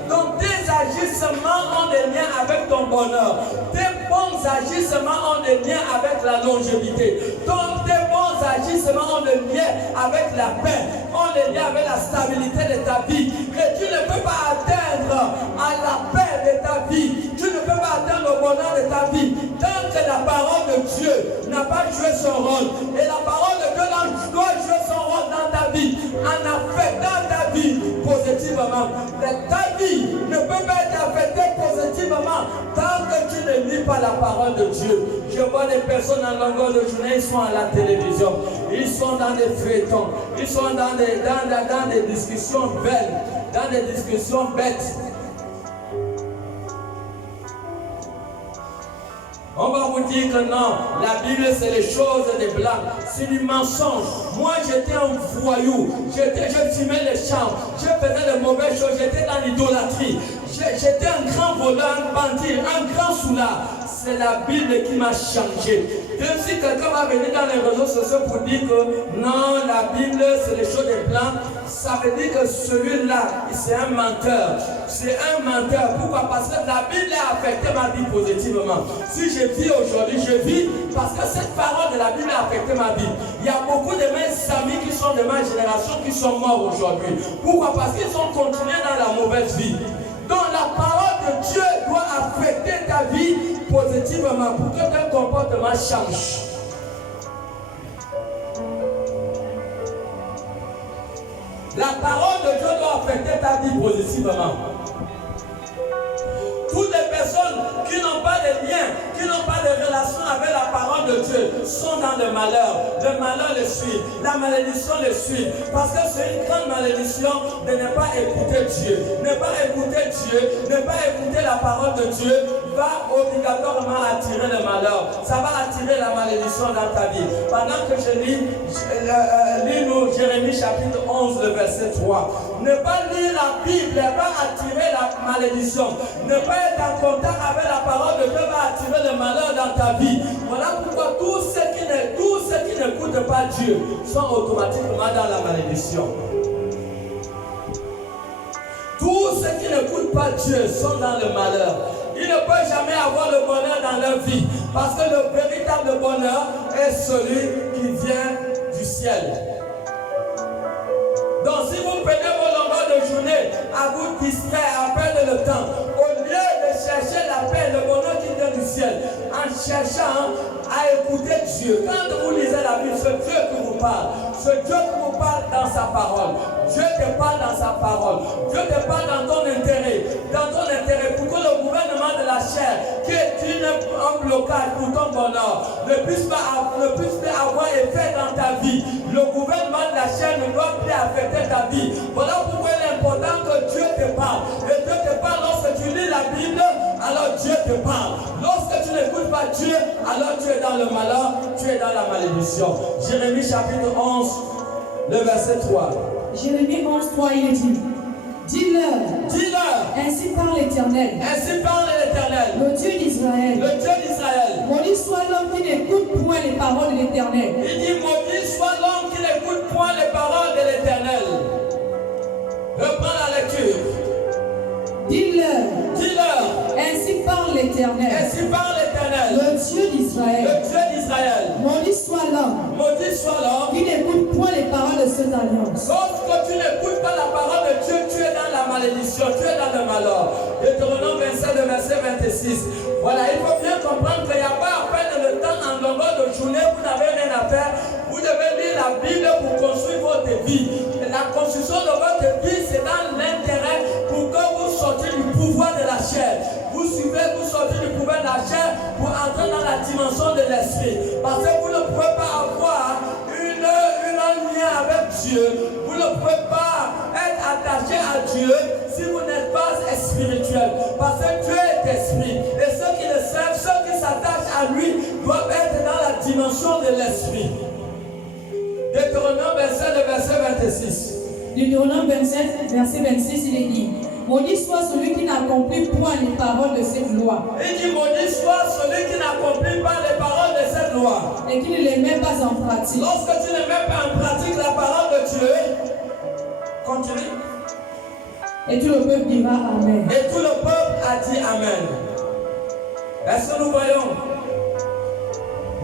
Donc tes agissements ont des liens avec ton bonheur. Tes bons agissements ont des liens avec la longévité. Donc tes bons agissements ont des liens avec la paix, ont des liens avec la stabilité de ta vie. Et tu ne peux pas atteindre à la paix de ta vie. Tu ne peux pas atteindre le bonheur de ta vie tant que la parole de Dieu n'a pas joué son rôle. Et la parole de Dieu doit jouer son rôle dans ta vie, en affectant ta vie positivement. Ta vie ne peut pas être affectée positivement tant que tu ne lis pas la parole de Dieu. Je vois des personnes en longueur de journée, ils sont à la télévision, ils sont dans des feuilletons, ils sont dans des discussions belles, dans des discussions bêtes. On va vous dire que non, la Bible c'est les choses des blancs, c'est du mensonge. Moi j'étais un voyou, je fumais les champs, je faisais de mauvaises choses, j'étais dans l'idolâtrie, j'étais un grand voleur, un bandit, un grand soulard. C'est la Bible qui m'a changé. Même si quelqu'un va venir dans les réseaux sociaux pour dire que non, la Bible c'est les choses des blancs, ça veut dire que celui-là, c'est un menteur. C'est un menteur. Pourquoi? Parce que la Bible a affecté ma vie positivement. Si je vis aujourd'hui, je vis parce que cette parole de la Bible a affecté ma vie. Il y a beaucoup de mes amis qui sont de ma génération qui sont morts aujourd'hui. Pourquoi? Parce qu'ils ont continué dans la mauvaise vie. Donc la parole de Dieu doit affecter ta vie positivement pour que ton comportement change. La parole de Dieu doit affecter ta vie positivement. Toutes les personnes qui n'ont pas de lien, qui n'ont pas de relation avec la parole de Dieu sont dans le malheur. Le malheur les suit, la malédiction les suit. Parce que c'est une grande malédiction de ne pas écouter Dieu. Ne pas écouter Dieu, ne pas écouter la parole de Dieu va obligatoirement attirer le malheur. Ça va attirer la malédiction dans ta vie. Pendant que je lis Jérémie chapitre 11, le verset 3. Ne pas lire la Bible va attirer la malédiction. Ne pas être en contact avec la parole de Dieu va attirer le malheur dans ta vie. Voilà pourquoi tous ceux qui n'écoutent pas Dieu sont automatiquement dans la malédiction. Tous ceux qui n'écoutent pas Dieu sont dans le malheur. Ils ne peuvent jamais avoir le bonheur dans leur vie. Parce que le véritable bonheur est celui qui vient du ciel. Donc si vous prenez vos longueurs de journée à vous distraire, à perdre le temps, au lieu de chercher la paix, le bonheur qui vient du ciel, en cherchant à écouter Dieu. Quand vous lisez la Bible, c'est Dieu qui vous parle. C'est Dieu qui vous parle dans sa parole. Dieu te parle dans sa parole. Dieu te parle dans ton intérêt. Dans ton intérêt, pour que le gouvernement de la chair, qui est un blocage pour ton bonheur, ne puisse pas avoir effet dans ta vie. Le gouvernement de la chair ne doit plus affecter ta vie. Voilà pourquoi il est important que Dieu te parle. Et Dieu te parle lorsque tu lis la Bible, alors Dieu te parle. Lorsque tu n'écoutes pas Dieu, alors tu es dans le malheur, tu es dans la malédiction. Jérémie chapitre 11, le verset 3. Jérémie 11, 3, il dit, dis-leur, ainsi parle l'Éternel, le Dieu d'Israël, maudit soit l'homme qui n'écoute point les paroles de l'Éternel. Il dit, maudit soit l'homme qui n'écoute point les paroles de l'Éternel. Reprends la lecture. Dis-leur, ainsi parle l'Éternel, le Dieu d'Israël, maudit soit l'homme qui n'écoute point les paroles de cette alliance. Lorsque tu n'écoutes pas la parole de Dieu, tu es dans la malédiction, tu es dans le malheur. Deutéronome 27, verset 26. Voilà, il faut bien comprendre qu'il n'y a pas à perdre le temps en longueur de journée, vous n'avez rien à faire. Vous devez lire la Bible pour construire votre vie. Et la construction de votre vie, c'est dans l'intérêt pour que vous sortiez du pouvoir de la chair. Vous sortez du pouvoir de la chair pour entrer dans la dimension de l'esprit. Parce que vous ne pouvez pas avoir un lien avec Dieu. Vous ne pouvez pas être attaché à Dieu si vous n'êtes pas spirituel. Parce que Dieu est esprit. Et ceux qui le servent, ceux qui s'attachent à lui, doivent être dans la dimension de l'esprit. Deutéronome 27, verset 26. Deutéronome 27, verset 26, il est dit, Maudit soit celui qui n'accomplit point les paroles de cette loi. Il dit maudit soit celui qui n'accomplit pas les paroles de cette loi. Et qui ne les met pas en pratique. Lorsque tu ne mets pas en pratique la parole de Dieu, continue. Et tout le peuple dira Amen. Et tout le peuple a dit Amen. Est-ce que nous voyons?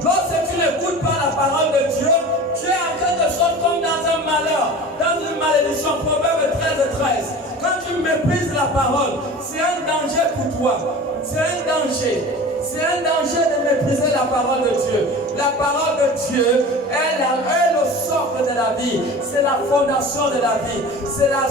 Lorsque tu n'écoutes pas la parole de Dieu, tu es en quelque sorte comme dans un malheur, dans une malédiction. Proverbe 13:13. Quand tu méprises la parole, c'est un danger pour toi. C'est un danger. C'est un danger de mépriser la parole de Dieu. La parole de Dieu est le socle de la vie. C'est la fondation de la vie. C'est la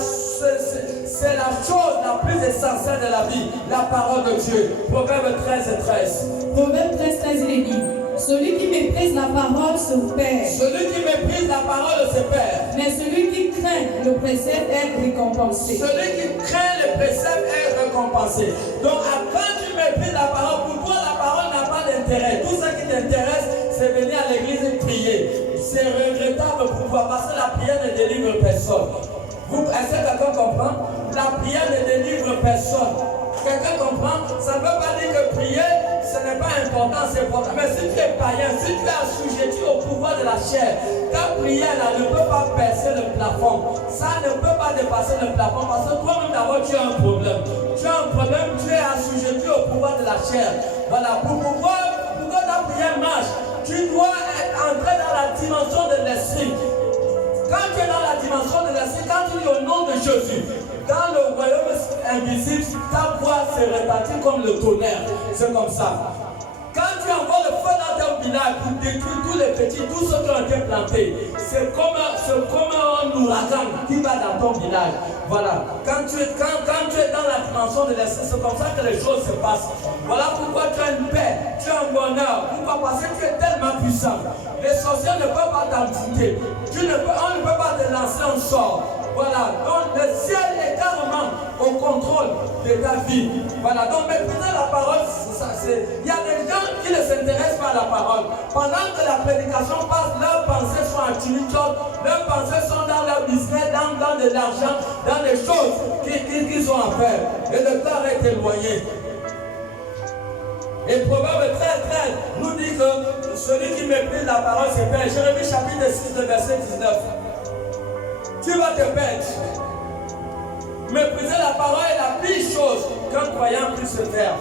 chose la plus essentielle de la vie. La parole de Dieu. Proverbe 13:13. Proverbe 13:13, il est dit. Celui qui méprise la parole se perd. Celui qui méprise la parole se perd. Mais celui qui craint le précepte est récompensé. Celui qui craint le précepte est récompensé. Donc, quand tu méprises la parole, pour toi, la parole n'a pas d'intérêt. Tout ce qui t'intéresse, c'est venir à l'église et prier. C'est regrettable pour toi parce que la prière ne délivre personne. Est-ce que quelqu'un comprend? La prière ne délivre personne. Quelqu'un comprend? Ça ne veut pas dire que prier, ce n'est pas important, c'est important. Mais si tu es païen, si tu es assujetti au pouvoir de la chair, ta prière là, ne peut pas percer le plafond. Ça ne peut pas dépasser le plafond parce que toi-même d'abord tu as un problème. Tu as un problème, tu es assujetti au pouvoir de la chair. Voilà, pour que ta prière marche, tu dois entrer dans la dimension de l'esprit. Quand tu es dans la dimension de l'esprit, quand tu dis au nom de Jésus, dans le royaume invisible, ta voix se répartit comme le tonnerre. C'est comme ça. Quand tu envoies le feu dans ton village pour détruire tous les petits, tous ceux qui ont été plantés, c'est comme un ouragan qui va dans ton village. Voilà. Quand tu es dans la dimension de l'esprit, c'est comme ça que les choses se passent. Voilà pourquoi tu as une paix, tu as un bonheur. Pourquoi? Parce que tu es tellement puissant. Les sorciers ne peuvent pas t'embouter. On ne peut pas te lancer un sort. Voilà, donc le ciel est carrément au contrôle de ta vie. Voilà, donc mépriser la parole, il y a des gens qui ne s'intéressent pas à la parole. Pendant que la prédication passe, leurs pensées sont en tumultueux, leurs pensées sont dans leur business, dans de l'argent, dans des choses qu'ils ont à faire. Et le temps est éloigné. Et Proverbe 13:13 nous dit que celui qui méprise la parole se perd. Jérémie chapitre 6, le verset 19. Tu vas te perdre. Mépriser la parole est la pire chose qu'un croyant puisse faire.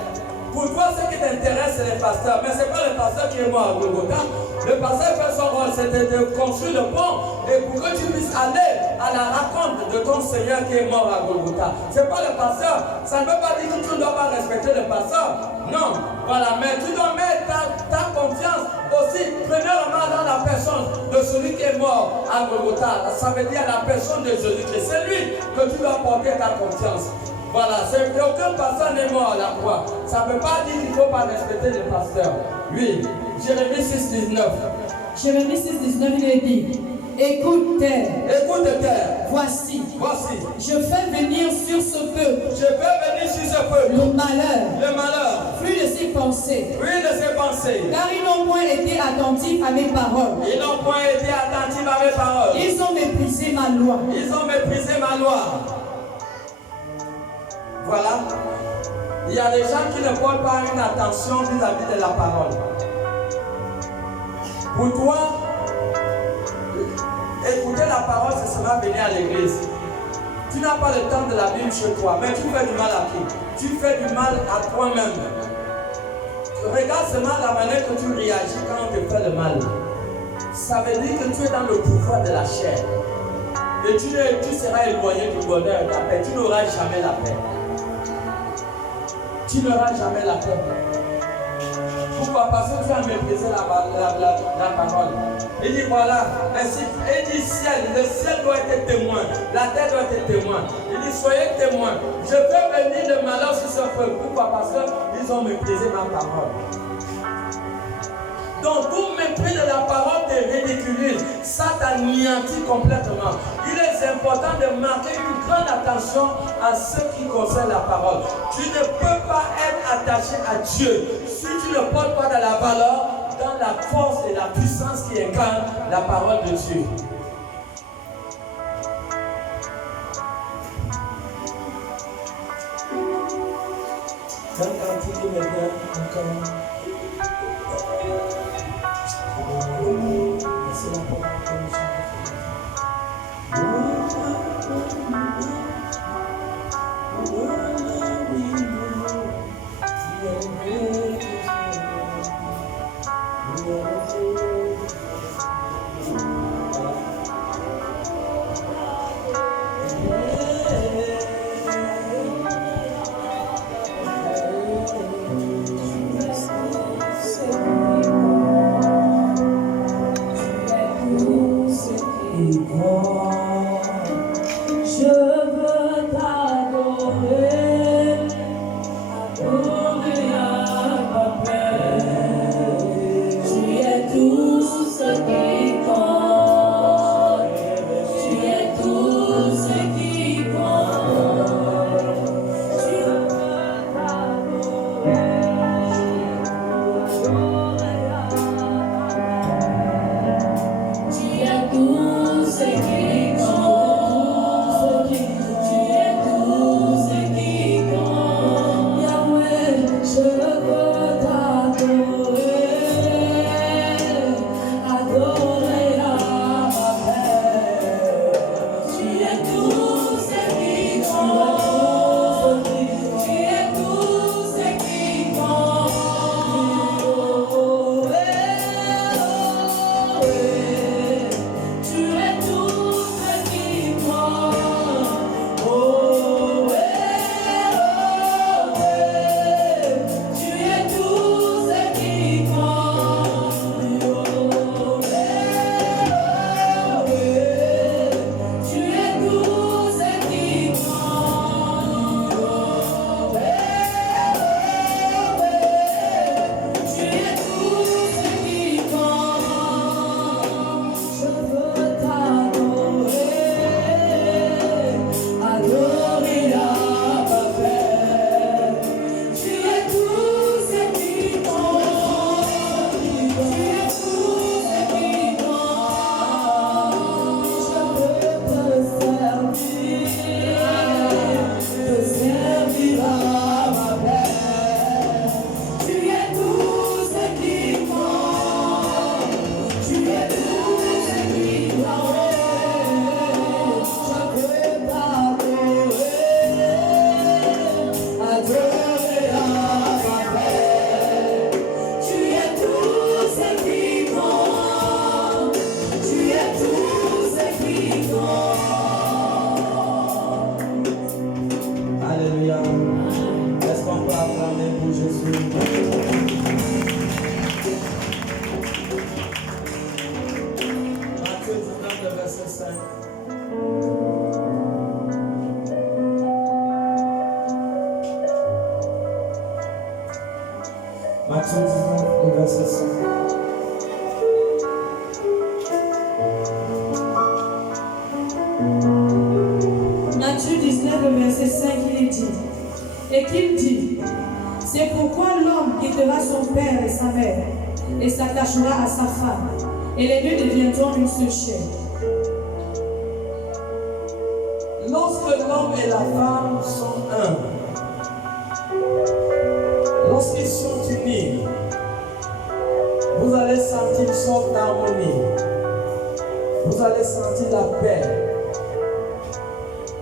Pour toi, ce qui t'intéresse, c'est les pasteurs. Mais ce n'est pas le pasteur qui est mort à Golgotha. Le pasteur fait son rôle, c'est de construire le pont et pour que tu puisses aller à la rencontre de ton Seigneur qui est mort à Golgotha. Ce n'est pas le pasteur. Ça ne veut pas dire que tu ne dois pas respecter le pasteur. Non. Voilà. Mais tu dois mettre ta confiance aussi, premièrement, dans la personne de celui qui est mort à Golgotha. Ça veut dire la personne de Jésus-Christ. C'est lui que tu dois porter ta confiance. Voilà, aucun pasteur n'est mort à la croix. Ça ne veut pas dire qu'il ne faut pas respecter les pasteurs. Oui, Jérémie 6:19. Jérémie 6:19, il est dit, écoute terre. Écoute terre. Voici. Je fais venir sur ce peuple. Je fais venir sur ce peuple. Le malheur. Le malheur. Plus de ses pensées. Plus de ses pensées. Car ils n'ont point été attentifs à mes paroles. Ils n'ont point été attentifs à mes paroles. Ils ont méprisé ma loi. Ils ont méprisé ma loi. Voilà. Il y a des gens qui ne portent pas une attention vis-à-vis de la parole. Pour toi, écouter la parole, ce sera venir à l'église. Tu n'as pas le temps de la Bible chez toi, mais tu fais du mal à qui? Tu fais du mal à toi-même. Regarde seulement la manière que tu réagis quand on te fait le mal. Ça veut dire que tu es dans le pouvoir de la chair. Et tu seras éloigné du bonheur et de la paix. Tu n'auras jamais la paix. Tu n'auras jamais la paix. Pourquoi? Parce que tu as méprisé la parole. Il dit voilà, ainsi, il dit le ciel doit être témoin, la terre doit être témoin. Il dit soyez témoins. Je fais venir le malheur sur ce peuple. Pourquoi? Parce qu'ils ont méprisé ma parole. Donc tout mépris de la parole te ridiculise, ça t'anéantit complètement. Il est important de marquer une grande attention à ce qui concerne la parole. Tu ne peux pas être attaché à Dieu si tu ne portes pas de la valeur dans la force et la puissance qui incarne la parole de Dieu. Quand cantique maintenant encore. C'est la parole que nous sommes. Matthieu 19, au verset 5. Matthieu 19, le verset 5, il est dit, et qu'il dit, c'est pourquoi l'homme quittera son père et sa mère, et s'attachera à sa femme, et les deux deviendront une seule chair. Lorsque l'homme et la femme sont un, lorsqu'ils sont unis, vous allez sentir une sorte d'harmonie, vous allez sentir la paix,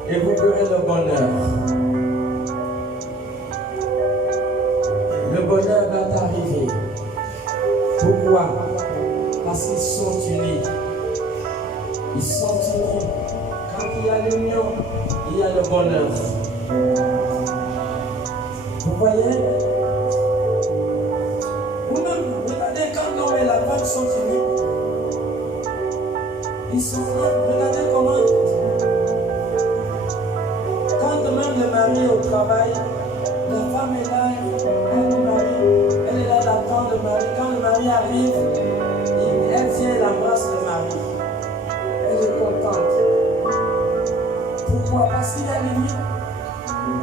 et vous verrez le bonheur. Le bonheur va t'arriver. Pourquoi? Parce qu'ils sont unis. Ils sont unis. Quand il y a l'union, il y a le bonheur. Vous voyez? Vous-même, regardez quand l'homme et la femme sont unis. Ils sont un. Regardez comment. Quand même le mari est au travail, la femme est là, le mari, elle est là, elle attend le mari. Quand le mari arrive, elle vient, elle embrasse le mari. Elle est contente. Pourquoi? Parce qu'il y a l'union.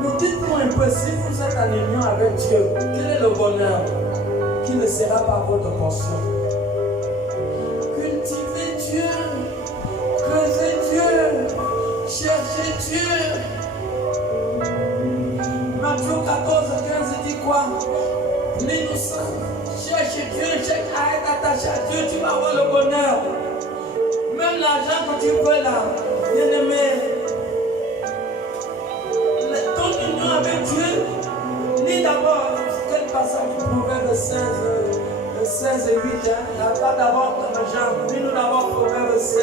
Mais dites-moi un peu, si vous êtes en union avec Dieu, quel est le bonheur qui ne sera pas votre portion? Cultivez Dieu, creusez Dieu, cherchez Dieu. Matthieu 14, 15 dit quoi? toi. L'innocent, cherche Dieu, cherche à être attaché à Dieu, tu vas avoir le bonheur. Même l'argent que tu veux là, bien-aimé, ton union avec Dieu, lis d'abord quel passage du Proverbe 16 et 8, hein? Il n'y a pas d'abord comme Jean, lis-nous d'abord Proverbe 16,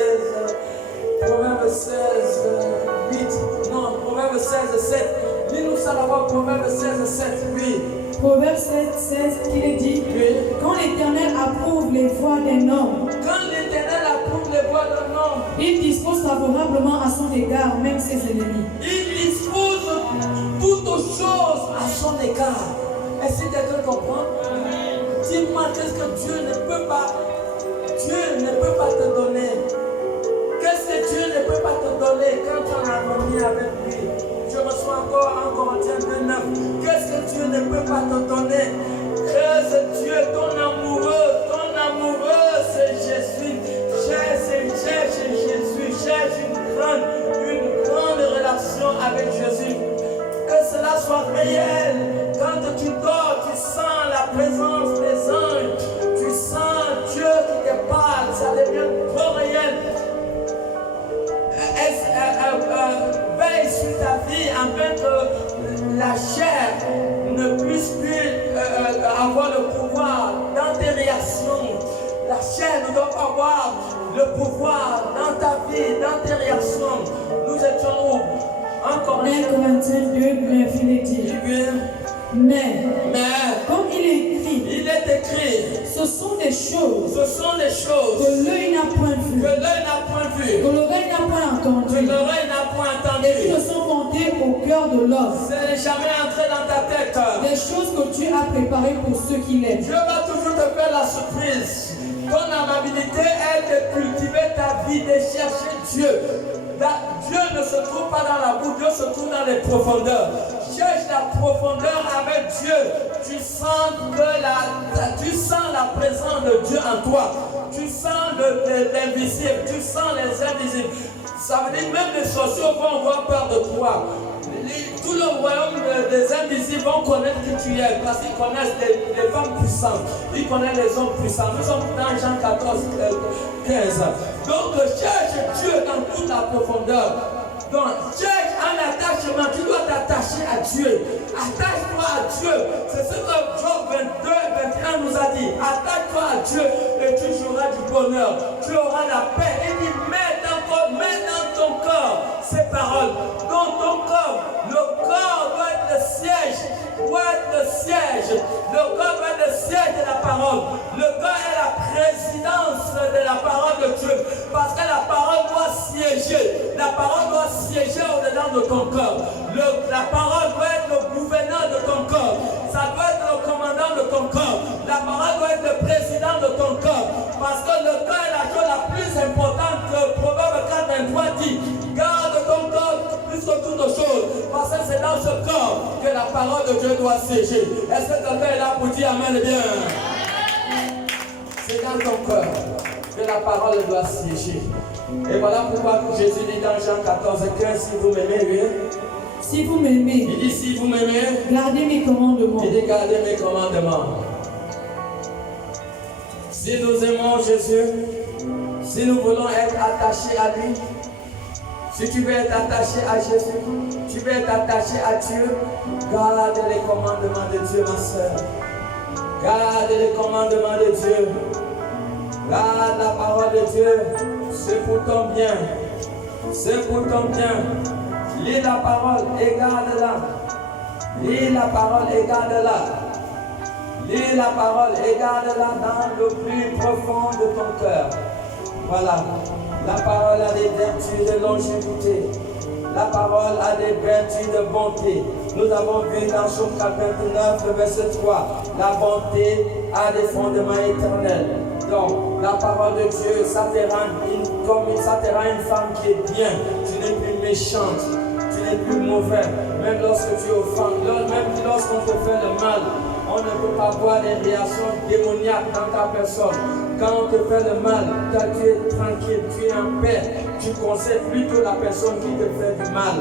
8, non, Proverbe 16, 7, lis-nous ça d'abord, Proverbe 16, 7, oui. Proverbe 16 qui est dit, Oui. quand l'Éternel approuve les voies d'un homme, Quand l'Éternel approuve les voies d'un homme, il dispose favorablement à son égard, même ses ennemis. il dispose toutes choses à son égard. Est-ce que quelqu'un comprend? Dis-moi, qu'est-ce que Dieu ne peut pas te donner? Qu'est-ce que Dieu ne peut pas te donner quand tu es en harmonie avec lui? Je reçois encore en Corinthiens 2:9. Qu'est-ce que Dieu ne peut pas te donner? C'est Dieu, ton amoureux, c'est Jésus. Cherche Jésus, cherche une grande relation avec Jésus. Que cela soit réel. Quand tu dors, tu sens la présence des anges. Tu sens Dieu qui te parle. Ça devient trop réel. Veille sur ta vie afin que la chair ne puisse plus avoir le pouvoir dans tes réactions. La chair ne doit pas avoir le pouvoir dans ta vie, dans tes réactions. Nous étions où? Encore 1 Corinthiens 2:9, il est dit. Mais, comme il est écrit, ce sont des choses que l'œil n'a point vu, que l'oreille n'a point entendu, et qui ne sont montées au cœur de l'homme. Ce n'est jamais entré dans ta tête. Des choses que Dieu a préparées pour ceux qui l'aiment. Dieu va toujours te faire la surprise. Ton amabilité est de cultiver ta vie, de chercher Dieu. Dieu ne se trouve pas dans la boue, Dieu se trouve dans les profondeurs. Cherche la profondeur avec Dieu. Tu sens la présence de Dieu en toi. Tu sens l'invisible, tu sens les invisibles. Ça veut dire même les sorciers vont avoir peur de toi. Tout le royaume des invisibles vont connaître qui tu es parce qu'ils connaissent les femmes puissantes. Ils connaissent les hommes puissants. Nous sommes dans Jean 14, 15. Donc cherche Dieu dans toute la profondeur. Donc cherche un attachement. Tu dois t'attacher à Dieu. Attache-toi à Dieu. C'est ce que Job 22, 21 nous a dit. Attache-toi à Dieu et tu joueras du bonheur. Tu auras la paix. Il dit mets dans ton corps ces paroles. Dans ton corps, le corps doit être le siège. Le corps doit être le siège de la parole. Le corps est la présidence de la parole de Dieu. Parce que la parole doit siéger. La parole doit siéger au-dedans de ton corps. La parole doit être le gouverneur de ton corps. Ça doit être le commandant de ton corps. La parole doit être le président de ton corps. Parce que le corps est la chose la plus importante que Proverbe 4:23 dit. Garde ton corps plus que toute chose. Parce que c'est dans ce corps que la parole de Dieu doit siéger. Est-ce que quelqu'un est là pour dire Amen bien? C'est dans ton cœur que la parole doit siéger. Et voilà pourquoi Jésus dit dans Jean 14:15, si vous m'aimez, oui. Si vous m'aimez, Il dit si vous m'aimez, gardez mes commandements. il dit gardez mes commandements. Si nous aimons Jésus, si nous voulons être attachés à lui, si tu veux être attaché à Jésus, tu veux être attaché à Dieu, garde les commandements de Dieu, ma soeur. Garde les commandements de Dieu. Garde la parole de Dieu. C'est pour ton bien. C'est pour ton bien. Lis la parole et garde-la. Lis la parole et garde-la. Lis la parole et garde-la dans le plus profond de ton cœur. Voilà. La parole a des vertus de longévité. La parole a des vertus de bonté. Nous avons vu dans Somme 29, le verset 3, la bonté a des fondements éternels. Donc, la parole de Dieu, ça te rend une femme qui est bien. Tu n'es plus méchante, tu n'es plus mauvais. Même lorsque tu offenses, même lorsqu'on te fait le mal, on ne peut pas voir des réactions démoniaques dans ta personne. Quand on te fait le mal, toi tu es tranquille, tu es en paix. Tu conseilles plutôt la personne qui te fait du mal.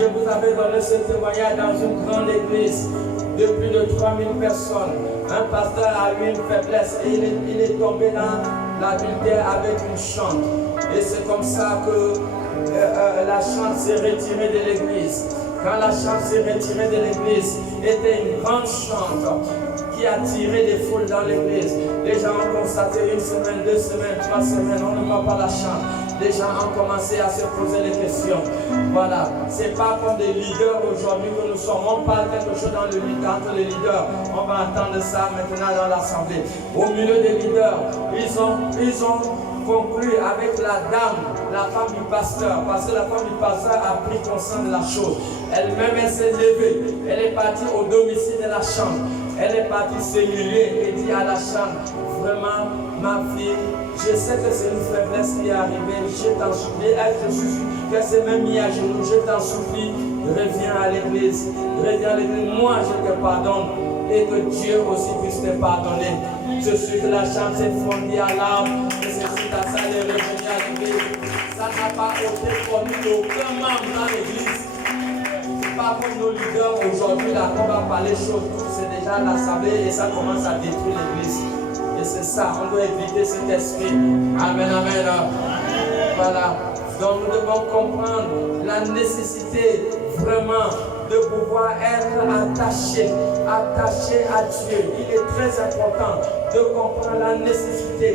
Je vous avais donné ce témoignage dans une grande église de plus de 3000 personnes. Un pasteur a eu une faiblesse et il est tombé dans l'adultère avec une chante. Et c'est comme ça que la chante s'est retirée de l'église. Quand la chante s'est retirée de l'église, était une grande chante qui a tiré des foules dans l'église. Les gens ont constaté 1 semaine, 2 semaines, 3 semaines, on ne voit pas la chante. Les gens ont commencé à se poser des questions. Voilà, c'est pas comme des leaders aujourd'hui que nous sommes. On parle quelque chose dans le leader, entre les leaders. On va entendre ça maintenant dans l'assemblée. Au milieu des leaders, ils ont conclu avec la dame, la femme du pasteur, parce que la femme du pasteur a pris conscience de la chose. Elle-même, elle s'est levée. Elle est partie au domicile de la chambre. Elle est partie s'humilier et dit à la chambre, vraiment, ma fille, je sais que c'est une faiblesse qui est arrivée, je t'en supplie, elle s'est même mise à genoux, je t'en supplie, reviens à l'église, moi je te pardonne, et que Dieu aussi puisse te pardonner. Je suis que la chambre s'est fondue à l'âme, et c'est suite à ça, elle est revenue à l'église. Ça n'a pas ôté produit aucun membre dans l'église. C'est pas comme nos leaders aujourd'hui, là, qu'on va parler choses, c'est déjà l'assemblée et ça commence à détruire l'église. Et c'est ça, on doit éviter cet esprit. Amen, amen. Voilà. Donc nous devons comprendre la nécessité vraiment de pouvoir être attaché à Dieu. Il est très important de comprendre la nécessité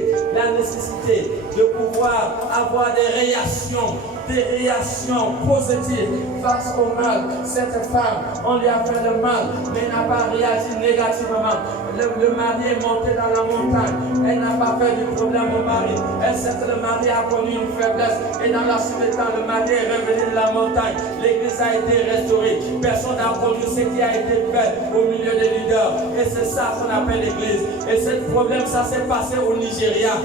de pouvoir avoir des réactions positives face au mal. Cette femme, on lui a fait le mal, mais elle n'a pas réagi négativement. Le mari est monté dans la montagne, elle n'a pas fait du problème au mari. Elle sait que le mari a connu une faiblesse, et dans la suite du temps, le mari est revenu de la montagne. L'église a été restaurée. Personne n'a connu ce qui a été fait au milieu des leaders. Et c'est ça qu'on appelle l'église. Et ce problème, ça s'est passé au Nigeria.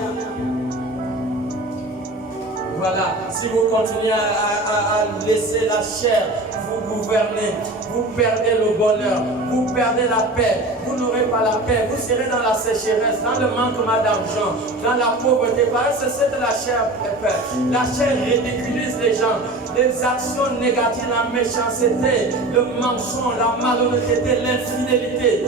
Voilà, si vous continuez à laisser la chair vous gouverner, vous perdez le bonheur, vous perdez la paix, vous n'aurez pas la paix, vous serez dans la sécheresse, dans le manquement d'argent, dans la pauvreté, parce que c'est de la chair préfère. La chair ridiculise les gens, les actions négatives, la méchanceté, le mensonge, la malhonnêteté, l'infidélité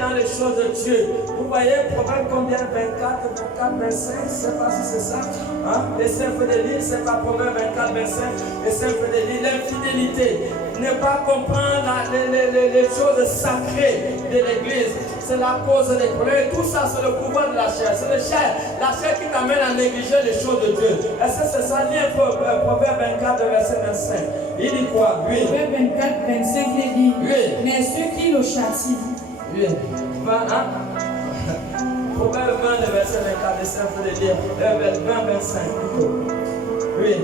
dans les choses de Dieu. Vous voyez, Proverbe combien? 24, 25, je ne sais pas si c'est ça. Hein? Les symphonie, c'est pas Proverbe 24, 25. Les symphonie, l'infidélité. Ne pas comprendre les choses sacrées de l'église. C'est la cause des problèmes. Et tout ça, c'est le pouvoir de la chair. C'est la chair qui t'amène à négliger les choses de Dieu. Est-ce que c'est ça? Lis Proverbe 24, verset 25. Il dit quoi? Oui. Proverbe 24, 25, il dit. Oui. Mais ceux qui le châtient. Oui. Proverbe 20, verset 24, c'est un peu de lire. 20, 25. Oui.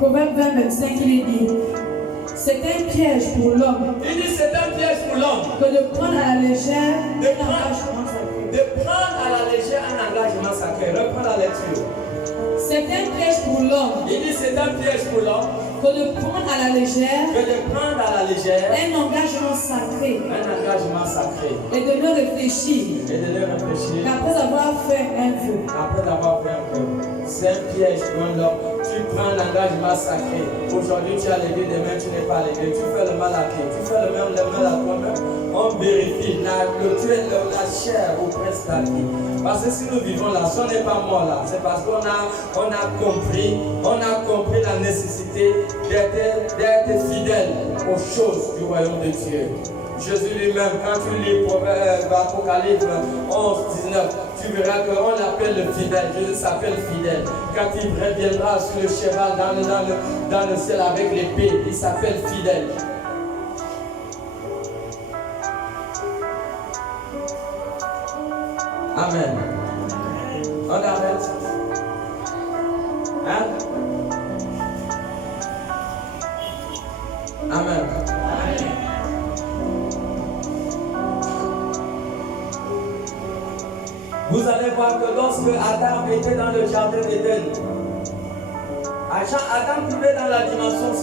Proverbe 20, 25, il dit. C'est un piège pour l'homme. Il dit c'est un piège pour l'homme. Que de prendre à la légère un engagement sacré. De prendre à la légère un engagement sacré. Reprends la lecture. C'est un piège pour l'homme. Il dit c'est un piège pour l'homme. Que de prendre à la légère un engagement sacré. Et de ne réfléchir. Qu'après avoir fait un vœu. C'est un piège pour l'homme. Tu prends l'engagement sacré. Aujourd'hui tu as l'église, demain tu n'es pas l'église. Tu fais le mal à qui? Tu fais le mal à toi-même. On vérifie la chair au presque à qui? Parce que si nous vivons là, si on n'est pas mort là, c'est parce qu'on a compris la nécessité d'être fidèle aux choses du royaume de Dieu. Jésus lui-même, quand tu lis Apocalypse 11, 19, tu verras qu'on l'appelle le fidèle. Jésus s'appelle fidèle. Quand il reviendra sur le cheval dans le ciel avec l'épée, il s'appelle fidèle. Amen. On arrête. Hein? Amen. Vous allez voir que lorsque Adam était dans le jardin d'Éden, Adam vivait dans la dimension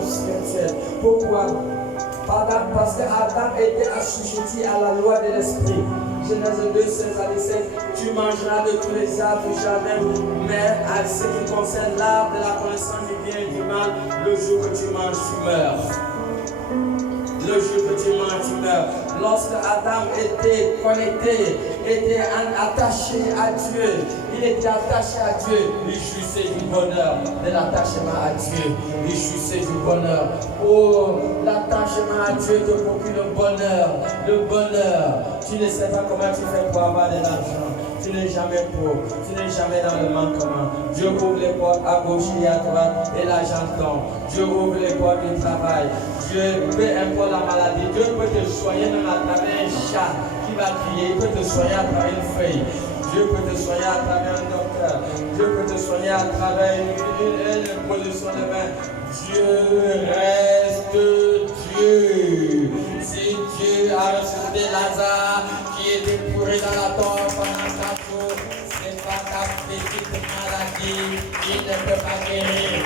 spirituelle. Pourquoi? Parce que Adam était assujetti à la loi de l'esprit. Genèse 2, 16 à 17. Tu mangeras de tous les arbres du jardin, mais à ce qui concerne l'arbre de la connaissance du bien et du mal, le jour que tu manges, tu meurs. Le jour que tu manges, tu meurs. Lorsque Adam était connecté, était attaché à Dieu, il était attaché à Dieu, il jouissait du bonheur de l'attachement à Dieu. Il jouissait du bonheur. Oh, l'attachement à Dieu te procure le bonheur. Le bonheur. Tu ne sais pas comment tu fais pour avoir de l'argent. Tu n'es jamais pauvre, tu n'es jamais dans le manquement. Dieu ouvre les portes à gauche et à droite et l'argent tombe. Dieu ouvre les portes du travail. Dieu, peu importe la maladie, Dieu peut te soigner même à travers un chat qui va crier. Il peut te soigner à travers une feuille. Dieu peut te soigner à travers un docteur. Dieu peut te soigner à travers une position de main. Dieu reste Dieu. Si Dieu a ressuscité Lazare qui était pourri dans la tombe pendant 4 jours, ce n'est pas ta petite maladie qui ne peut pas guérir.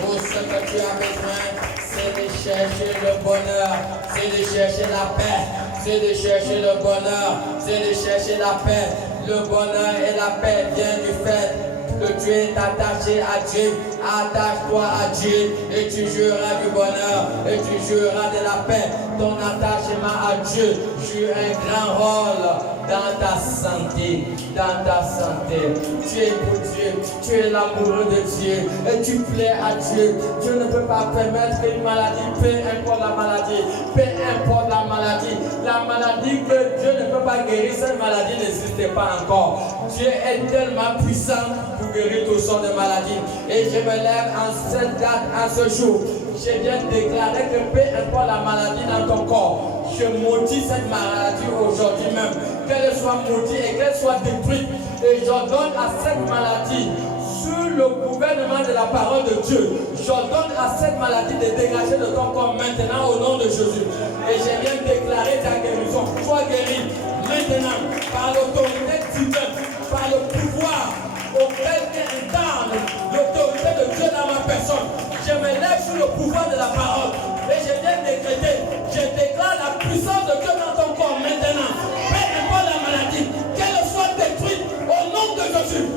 Tout ce que tu as besoin, c'est de chercher le bonheur, c'est de chercher la paix, c'est de chercher le bonheur, c'est de chercher la paix. Le bonheur et la paix viennent du fait que tu es attaché à Dieu. Attache-toi à Dieu et tu jouiras du bonheur et tu jouiras de la paix. Ton attachement à Dieu joue un grand rôle dans ta santé. Dans ta santé. Tu es pour Dieu, tu es l'amoureux de Dieu et tu plais à Dieu. Dieu ne peut pas permettre qu'une maladie, peu importe la maladie, la maladie que Dieu ne peut pas guérir, cette maladie n'existait pas encore. Dieu est tellement puissant pour guérir toutes sortes de maladies. Et je me lève en cette date, en ce jour. Je viens déclarer que peu importe la maladie dans ton corps, je maudis cette maladie aujourd'hui même. Qu'elle soit maudite et qu'elle soit détruite. Et j'ordonne à cette maladie, sous le gouvernement de la parole de Dieu, j'ordonne à cette maladie de dégager de ton corps maintenant au nom de Jésus. Et je viens déclarer ta guérison. Sois guéri maintenant par l'autorité divine, par le pouvoir auquel incarne l'autorité de Dieu dans ma personne. Je me lève sous le pouvoir de la parole et je viens décréter, je déclare la puissance de Dieu dans ton corps maintenant. Peu importe la maladie, qu'elle soit détruite au nom de Jésus.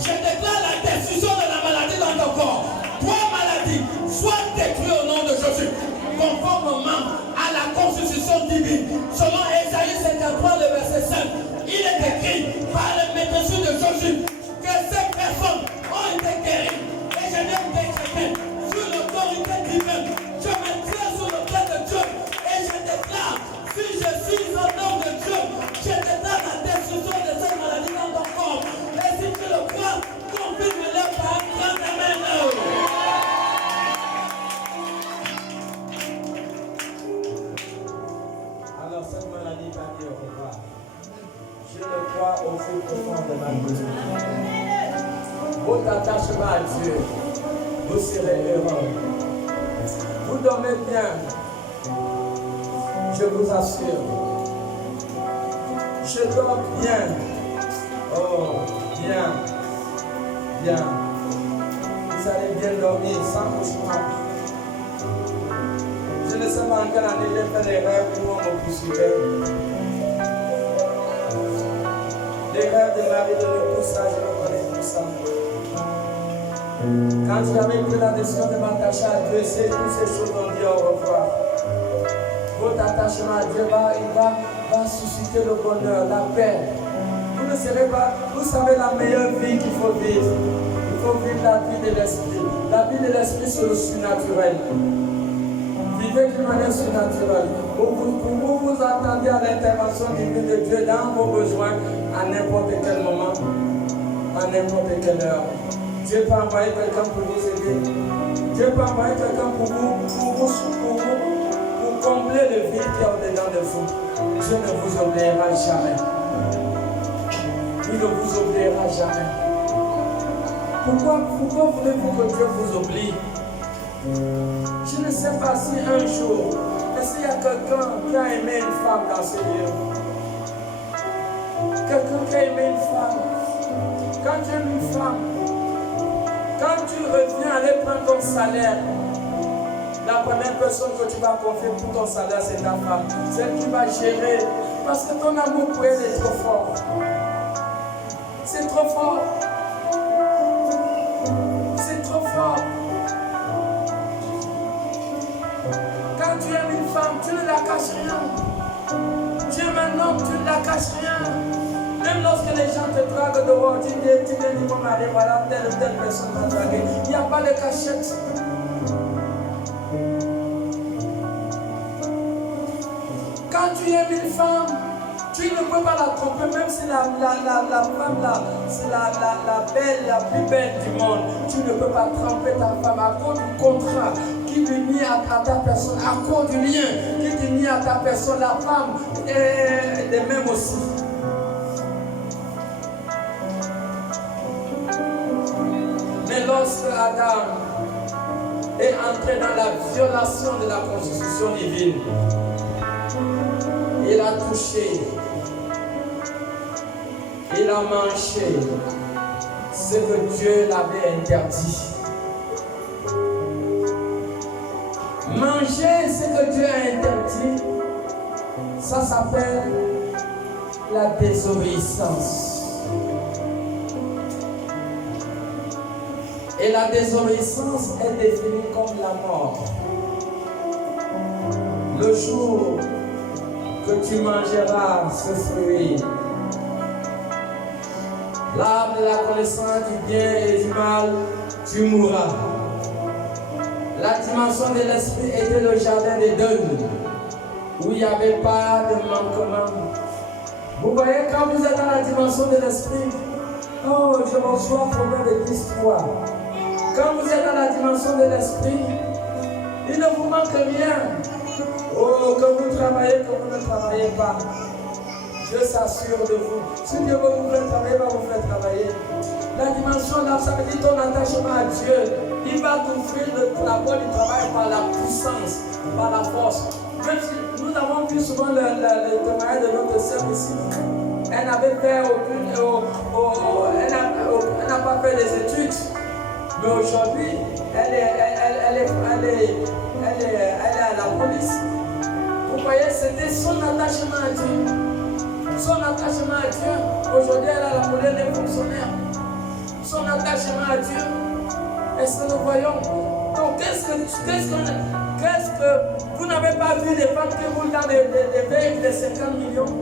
Je déclare la destruction de la maladie dans ton corps. Toi, maladie, sois détruite au nom de Jésus. Conformément à la constitution divine, selon Ésaïe 53, le verset 5, il est écrit par le médecin de Jésus que ces personnes ont été guéries. Et je viens décréter sur l'autorité divine. Je me tiens sur le pied de Dieu et je déclare, si je suis au nom de Dieu, je déclare la destruction de cette maladie dans ton corps. Et si tu le crois, confirme-le par un grand amen. Alors cette maladie va dire au revoir. Je le crois au fond profond de ma vie. Votre attachement à Dieu, vous serez heureux. Vous dormez bien, je vous assure. Je dors bien. Oh, bien. Bien. Vous allez bien dormir sans cauchemar. Je ne sais pas en quelle année j'ai fait l'erreur où on me poursuivait. Les rêves de mari de tout ça, je reconnais tout ça. Quand j'avais pris la décision de m'attacher à Dieu, toutes ces choses ont dit au revoir. Votre attachement à Dieu va susciter le bonheur, la paix. Vous ne serez pas, vous savez la meilleure vie qu'il faut vivre. Il faut vivre la vie de l'esprit. La vie de l'esprit sur le surnaturel. Vivez d'une manière surnaturelle. Vous vous attendez à l'intervention divine de Dieu dans vos besoins à n'importe quel moment, à n'importe quelle heure. Dieu peut envoyer quelqu'un pour vous aider. Dieu peut envoyer quelqu'un pour combler le vide qui est au-dedans de vous. Dieu ne vous oubliera jamais. Il ne vous oubliera jamais. Pourquoi voulez-vous que Dieu vous oublie? Je ne sais pas si un jour, est-ce qu'il y a quelqu'un qui a aimé une femme dans ce lieu? Quelqu'un qui a aimé une femme. Quand tu aimes une femme, quand tu reviens aller prendre ton salaire, la première personne que tu vas confier pour ton salaire, c'est ta femme. Celle qui va gérer Parce que ton amour pour elle est trop fort. C'est trop fort. C'est trop fort. Quand tu aimes une femme, tu ne la caches rien. Tu aimes un homme, tu ne la caches rien. Même lorsque les gens te draguent dehors, tu dis mon mari, voilà, telle ou telle personne m'a dragué. Il n'y a pas de cachette. Quand tu aimes une femme, tu ne peux pas la tromper, même si la femme là, c'est la belle, la plus belle du monde. Tu ne peux pas tromper ta femme à cause du contrat qui te lie à ta personne, à cause du lien qui te lie à ta personne. La femme est de même aussi. Mais lorsque Adam est entré dans la violation de la constitution divine, il a touché, il a mangé ce que Dieu l'avait interdit. Manger ce que Dieu a interdit, ça s'appelle la désobéissance. Et la désobéissance est définie comme la mort. Le jour que tu mangeras ce fruit, l'arbre de la connaissance du bien et du mal, tu mourras. La dimension de l'esprit était le jardin d'Éden, où il n'y avait pas de manquement. Vous voyez, quand vous êtes dans la dimension de l'esprit, oh, je reçois Proverbe de 10:3. Quand vous êtes dans la dimension de l'esprit, il ne vous manque rien. Oh, que vous travaillez, que vous ne travaillez pas. Dieu s'assure de vous. Si Dieu veut vous faire travailler, il va vous faire travailler. La dimension là, ça veut dire ton attachement à Dieu. Il va t'offrir la voie du travail par la puissance, par la force. Même si nous avons vu souvent le témoignage de notre sœur ici. Elle n'avait fait elle n'a pas fait des études. Mais aujourd'hui, elle est à la police. Vous voyez, c'était son attachement à Dieu. Son attachement à Dieu. Aujourd'hui, elle a la police, elle est fonctionnaire. Son attachement à Dieu. Est-ce que nous voyons? Donc, qu'est-ce que vous n'avez pas vu des femmes qui roulent dans des véhicules de 50 millions?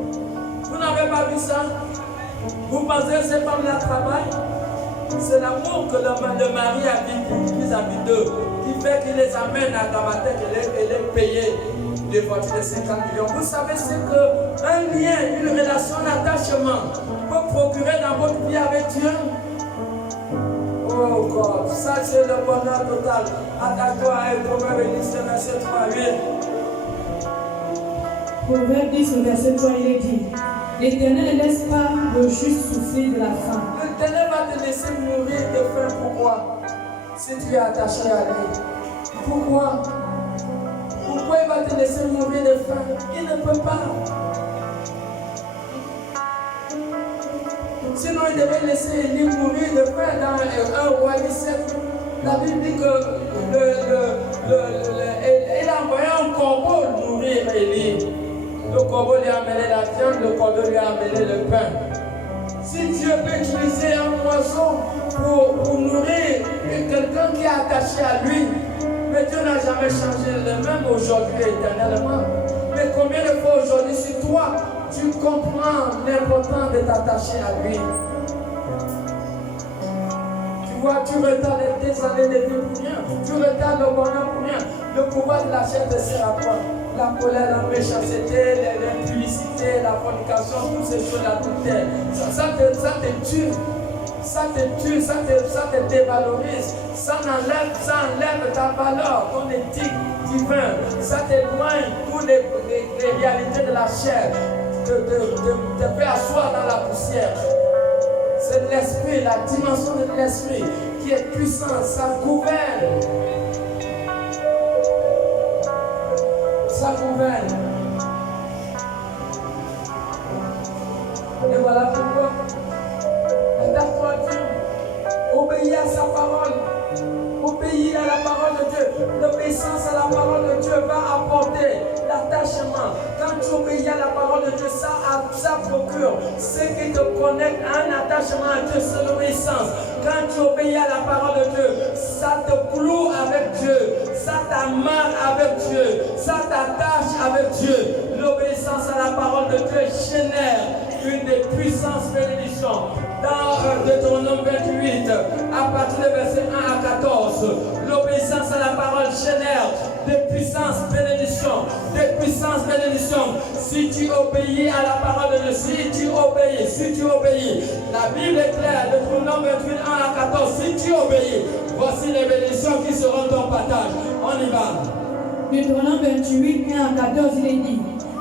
Vous n'avez pas vu ça? Vous pensez que ces femmes-là travaillent? C'est l'amour que le mari a vis-à-vis d'eux qui fait qu'il les amène à Damatec et les payer des voitures de 50 millions. Vous savez, c'est qu'un lien, une relation d'attachement peut procurer dans votre vie avec Dieu. Oh God, ça c'est le bonheur total. Attaque-toi à un Proverbe 10, verset 3 à 8. Proverbe 10, verset 3, il est dit: L'Éternel ne laisse pas le juste souffrir de la faim. L'Éternel va te laisser mourir de faim. Pourquoi? Si tu es attaché à lui. Pourquoi? Pourquoi il va te laisser mourir de faim? Il ne peut pas. Sinon, il devait laisser Élie mourir de faim dans 1 roi 17. La Bible dit que il a envoyé un corbeau nourrir Élie. Le corbeau lui a amené la viande, le corbeau lui a amené le pain. Si Dieu peut utiliser un oiseau pour nourrir quelqu'un qui est attaché à lui, mais Dieu n'a jamais changé le même aujourd'hui et éternellement. Mais combien de fois aujourd'hui, si toi, tu comprends l'importance de t'attacher à lui, tu vois, tu retardes tes années de vie pour rien, tu retardes le bonheur pour rien. Le pouvoir de la chair te sert à quoi? La colère, la méchanceté, l'impudicité, la fornication, toutes ces choses-là, tout est. Ça te tue. Ça te tue, ça te dévalorise. Ça enlève ta valeur, ton éthique divine. Ça t'éloigne toutes les réalités de la chair. Te fait asseoir dans la poussière. C'est l'esprit, la dimension de l'esprit qui est puissant, ça gouverne. Ça gouverne. Et voilà pourquoi. Attache-toi à Dieu. Obéis à sa parole. Obéis à la parole de Dieu. L'obéissance à la parole de Dieu va apporter la d'attachement. Quand tu obéis à la parole de Dieu, ça procure ce qui te connecte à un attachement à Dieu, c'est l'obéissance. Quand tu obéis à la parole de Dieu, ça te cloue avec Dieu, ça t'amarre avec Dieu, ça t'attache avec Dieu. L'obéissance à la parole de Dieu génère une des puissantes bénédictions. Dans Deutéronome 28, à partir du verset 1 à 14, l'obéissance à la parole génère des puissances bénédictions, des puissances bénédictions. Si tu obéis à la parole de Dieu, si tu obéis, la Bible est claire, Deutéronome 28, 1 à 14, si tu obéis, voici les bénédictions qui seront ton partage. On y va. Deutéronome 28, 1 à 14, il est dit,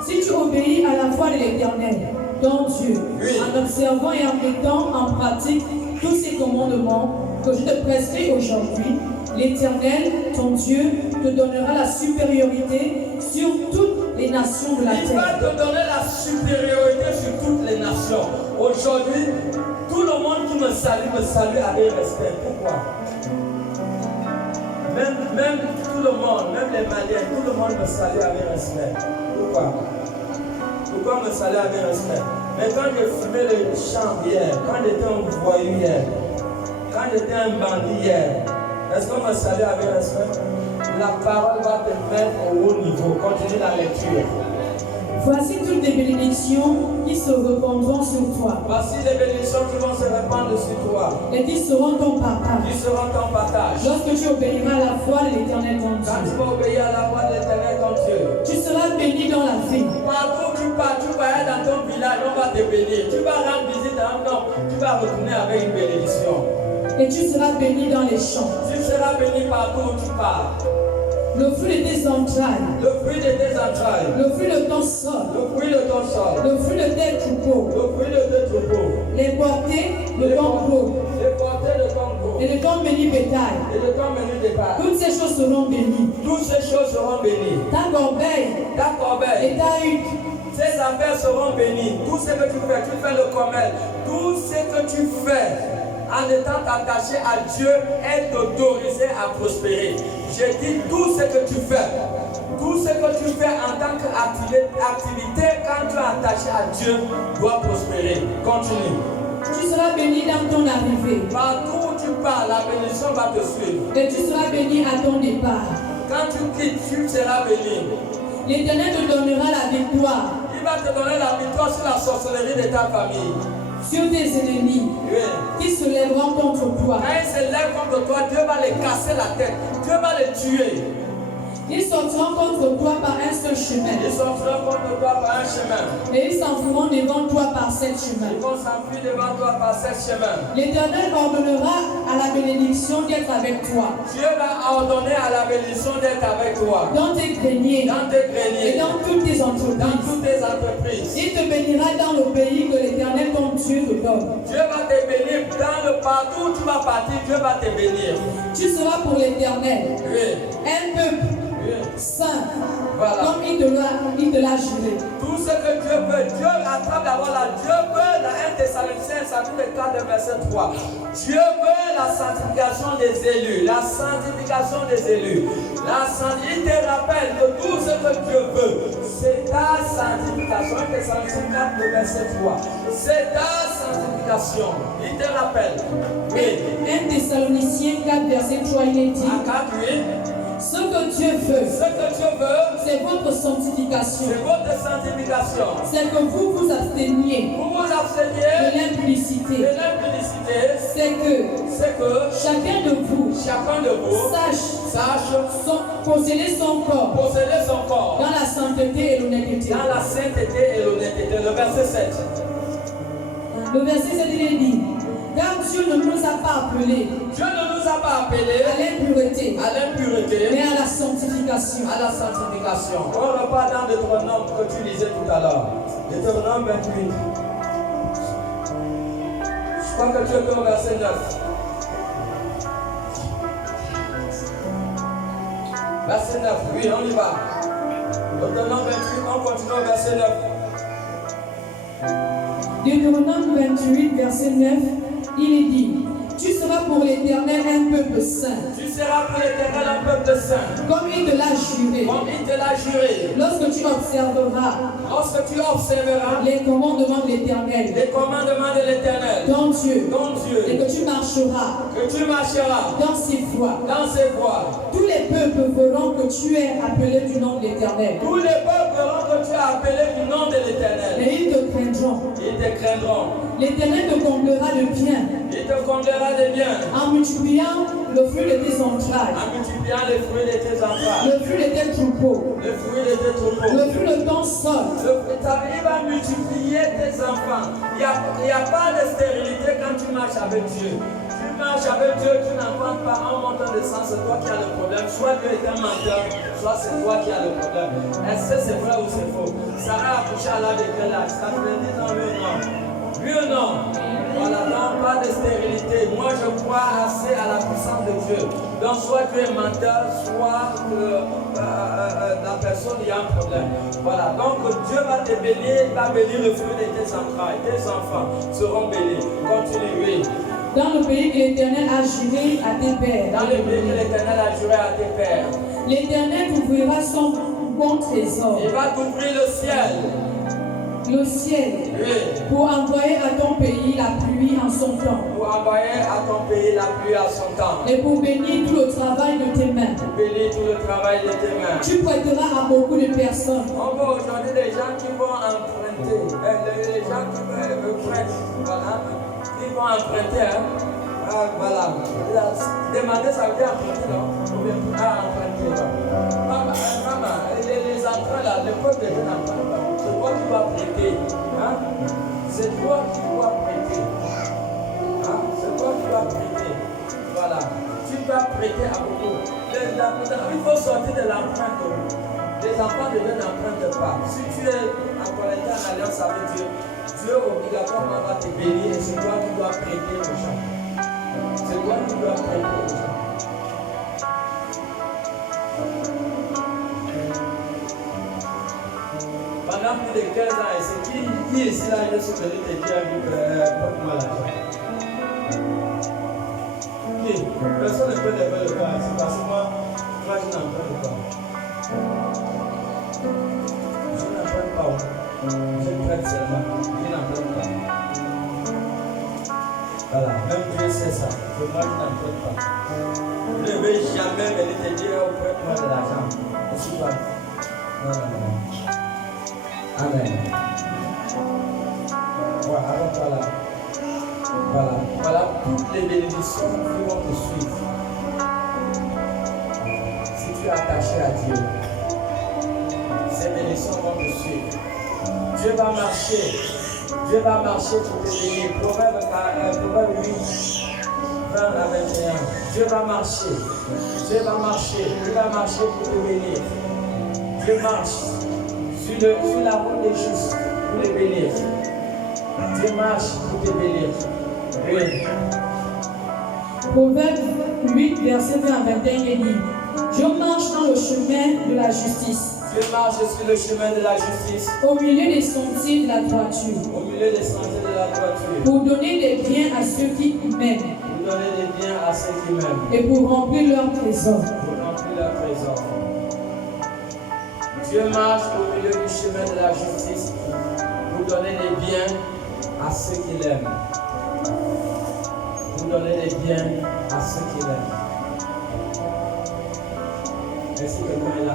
si tu obéis à la voix de l'Éternel, ton Dieu, oui, en observant et en mettant en pratique tous ces commandements que je te prescris aujourd'hui, l'Éternel, ton Dieu, te donnera la supériorité sur toutes les nations de la terre. Il va te donner la supériorité sur toutes les nations. Aujourd'hui, tout le monde qui me salue avec respect. Pourquoi? Même tout le monde, même les Maliens, tout le monde me salue avec respect. Pourquoi? Pourquoi me saluer avec respect? Mais quand j'ai fumé le champ hier, quand j'étais un voyou hier, quand j'étais un bandit hier, est-ce qu'on me salue avec respect? La parole va te mettre au haut niveau. Continue la lecture. Voici toutes les bénédictions qui se répandront sur toi. Voici les bénédictions qui vont se répandre sur toi. Et qui seront ton partage. Qui seront ton partage. Lorsque tu obéiras à la voix de l'Éternel ton Quand tu Dieu. vas obéir à la voix de l'Éternel ton Dieu. Tu seras béni dans la vie. Partout où tu pars, tu vas aller dans ton village, on va te bénir. Tu vas rendre visite à un homme, tu vas retourner avec une bénédiction. Et tu seras béni dans les champs. Tu seras béni partout où tu pars. Le fruit de tes entrailles. Le fruit de tes entrailles. Le fruit de ton sol. Le fruit de ton sol. Le fruit de tes troupeaux. Le fruit de tes troupeaux. Les portées de ton gros. Les portées de ton gros. Et de ton béni bétail. Et de ton menu départ. Toutes ces choses seront bénies. Toutes ces choses seront bénies. Ta corbeille Ta corbeille. et ta hutte. Ces affaires seront bénies. Tout ce que tu fais le commerce. Tout ce que tu fais en étant attaché à Dieu est autorisé à prospérer. J'ai dit tout ce que tu fais. Tout ce que tu fais en tant qu'activité quand tu es attaché à Dieu doit prospérer. Continue. Tu seras béni dans ton arrivée. Partout où tu pars, la bénédiction va te suivre. Et tu seras béni à ton départ. Quand tu quittes, tu seras béni. L'Éternel te donnera la victoire Il va te donner la victoire sur la sorcellerie de ta famille. sur tes ennemis Oui. qui se lèveront contre toi. Quand ils se lèvent contre toi, Dieu va les casser la tête. Dieu va les tuer. Ils sortiront contre toi par un seul chemin. Ils sortiront contre toi par un chemin. Et ils s'enfuiront devant toi par sept chemins. Ils vont s'enfuir devant toi par sept chemins. L'Éternel ordonnera à la bénédiction d'être avec toi. Dieu va ordonner à la bénédiction d'être avec toi. Dans tes greniers Dans tes et greniers. dans toutes tes Dans entreprises. toutes tes entreprises. Il te bénira dans le pays que l'Éternel ton Dieu te donne. Dieu va te bénir. Dans le partout où tu vas partir, Dieu va te bénir. Tu seras pour l'Éternel Oui. un peuple Oui. saint, Voilà. comme il te l'a juré. Tout ce que Dieu veut, Dieu attrape d'abord là. Dieu veut dans 1 Thessaloniciens chapitre 4 verset 3. Dieu veut la sanctification des élus. La sanctification des élus. Il te rappelle que tout ce que Dieu veut, c'est ta sanctification. 1 Thessaloniciens 4 verset 3. C'est ta sanctification. Il te rappelle. Oui. 1 Thessaloniciens 4 verset 3, il est dit, À 4, oui. ce que Dieu veut, Ce que Dieu veut, c'est votre sanctification. c'est votre sanctification. C'est que vous vous absteniez Vous vous de absteniez de l'impudicité. l'impudicité. C'est que chacun de vous Chacun de vous sache posséder son corps posséder son corps dans la sainteté et l'honnêteté. dans la sainteté et l'honnêteté. Le verset 7. Le verset 7, il est dit, car Dieu ne nous a pas appelés Dieu ne nous a pas appelés à l'impureté, à l'impureté, mais à la sanctification. à la sanctification. On repart dans Deutéronome que tu lisais tout à l'heure. Deutéronome 28. Je crois que tu es au verset 9. Verset 9, oui, on y va. Deutéronome 28, on continue au verset 9. Deutéronome 28, verset 9, il est dit, tu seras pour l'Éternel un peuple peuple saint. Tu seras pour l'Éternel un peuple saint. Comme il te l'a juré. Comme il te l'a juré. Lorsque tu observeras les commandements de l'Éternel, ton Dieu, et que tu marcheras dans ses voies, tous les peuples verront que tu es appelé du nom de l'Éternel. Tous les peuples verront que tu es appelé du nom de l'Éternel. Et ils te craindront. Ils te craindront. L'Éternel te comblera de bien. Il te comblera de bien. En multipliant le fruit de tes entrailles. En multipliant les fruits de tes entrailles. Le fruit de tes troupeaux. Le fruit de tes troupeaux. Le fruit de ton sol. Il va multiplier tes enfants. Il n'y a pas de stérilité quand tu marches avec Dieu. Tu marches avec Dieu, tu n'enfantes pas en montant de sang, c'est toi qui as le problème. Soit Dieu est un menteur, soit c'est toi qui as le problème. Est-ce que c'est vrai ou c'est faux? Sarah a accouché à l'âge de quel âge? Ça fait 10 ans, oui ou non? Oui ou non? Voilà, donc pas de stérilité. Moi je crois assez à la puissance de Dieu. Donc soit tu es menteur, soit la personne y a un problème. Voilà, donc Dieu va te bénir, va bénir le fruit de tes entrailles. Tes enfants seront bénis. Continuez. Dans le pays que l'Éternel a juré à tes pères. Dans le pays que l'Éternel a juré à tes pères. L'Éternel t'ouvrira son bon trésor. Il va t'ouvrir le ciel. Le ciel. Oui. Pour envoyer à ton pays la pluie en son temps. Pour envoyer à ton pays la pluie à son temps. Et pour bénir tout le travail de tes mains. Pour bénir tout le travail de tes mains. Tu prêteras à beaucoup de personnes. On voit aujourd'hui des gens qui vont emprunter. Les gens qui prêtent. Voilà. Ils vont emprunter. Voilà. Demander, ça veut dire emprunter, non? Ou bien emprunter. Maman, les emprunts là, le peuple ne emprunte pas. C'est toi qui dois prêter. Hein? C'est toi qui dois prêter. Hein? C'est toi qui dois prêter. Voilà. Tu dois prêter à beaucoup. Il faut sortir de l'empreinte. Les enfants de Dieu n'empruntent pas. Si tu es en connecté en alliance avec Dieu, Dieu obligatoirement va te bénir et c'est toi qui dois prêter aux gens. C'est toi qui dois prêter aux gens. Pendant plus de 15 ans, et c'est qui ici là, je suis venu te dire, porte-moi l'argent. Qui? Personne ne peut lever le bras, c'est parce que moi je n'emprunte pas. Je n'emprunte pas. Je prête seulement. Je n'emprunte pas. Voilà, même Dieu sait ça. Que moi je n'emprunte pas. Je ne vais jamais venir te dire, oh, prête-moi de l'argent. Je ne suis pas. Non. Amen. Voilà toutes les bénédictions qui vont te suivre. Si tu es attaché à Dieu, ces bénédictions vont te suivre. Dieu va marcher pour te bénir. Proverbe 8, 20 à 21. Dieu va marcher pour te bénir. Dieu marche sur la route des justes pour les bénir. Dieu marche pour te bénir. Oui. Proverbe 8, verset 20 à 21, il dit: je marche dans le chemin de la justice. Dieu marche sur le chemin de la justice. Au milieu des sentiers de la droiture. Au milieu des sentiers de la droiture. Pour donner des biens à ceux qui m'aiment. Pour donner des biens à ceux qui m'aiment. Et pour remplir leur trésor. Pour remplir leur trésor. Dieu marche au milieu du chemin de la justice pour donner des biens à ceux qui l'aiment. Pour donner des biens à ceux qui l'aiment. Est-ce que quelqu'un est là?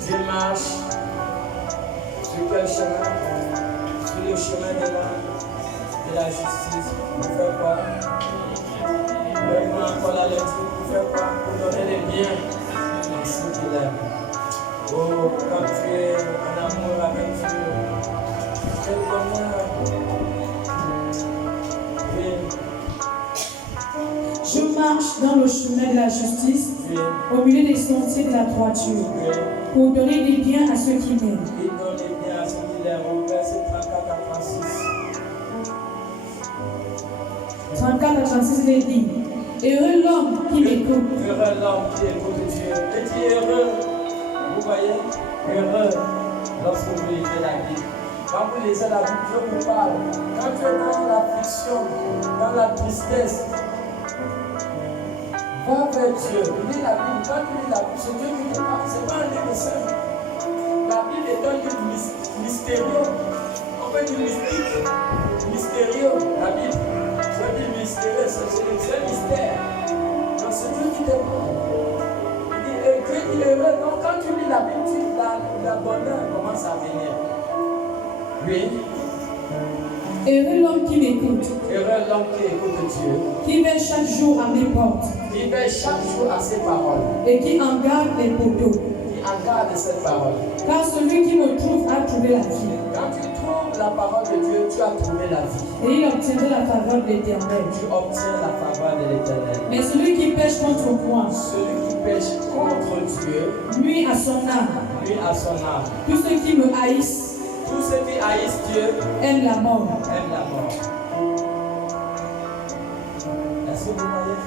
Dieu marche sur quel chemin? Sur le chemin de la justice. Pour faire quoi? Donne-moi encore la lecture. Pour faire quoi? Pour donner les biens à ceux qui l'aiment. Oh, quand tu es en amour avec Dieu, quel bonheur. Je marche dans le chemin de la justice, au milieu des sentiers de la droiture, pour donner des biens à ceux qui m'aiment. Il donne des biens à ceux qui l'aiment. Au verset 34 à 36. 34 à 36, il dit: heureux l'homme qui m'écoute. Heureux l'homme qui écoute Dieu. Et tu es heureux. Vous voyez? Heureux lorsque vous lisez la Bible. Quand vous lisez la Bible, Dieu vous parle. Quand tu es dans l'affliction, la tristesse, va vers Dieu. Lis la Bible. Quand tu lis la Bible, c'est Dieu qui te parle. Ce n'est pas un livre simple. La Bible est un livre mystérieux. On peut dire mystique. Mystérieux. La Bible. Je veux dire mystérieux. C'est un mystère. Donc c'est Dieu qui te parle. Dieu dit heureux. Donc quand tu lis la Bible, la bonheur commence à venir. Oui. Heureux l'homme qui m'écoute. Heureux l'homme qui écoute Dieu. Qui veille chaque jour à mes portes. Qui veille chaque jour à ses paroles. Et qui en garde les poteaux. Qui en garde cette parole. Car celui qui me trouve a trouvé la vie. Quand tu trouves la parole de Dieu, tu as trouvé la vie. Et il obtiendra la faveur de l'Éternel. Tu obtiens la faveur de l'Éternel. Mais celui qui pêche contre moi. Celui qui pêche contre Dieu. Nuit à son âme. Nuit à son âme. Tous ceux qui me haïssent. Tous ceux qui haïssent Dieu aiment la mort. Aiment la mort. Est-ce que vous voyez?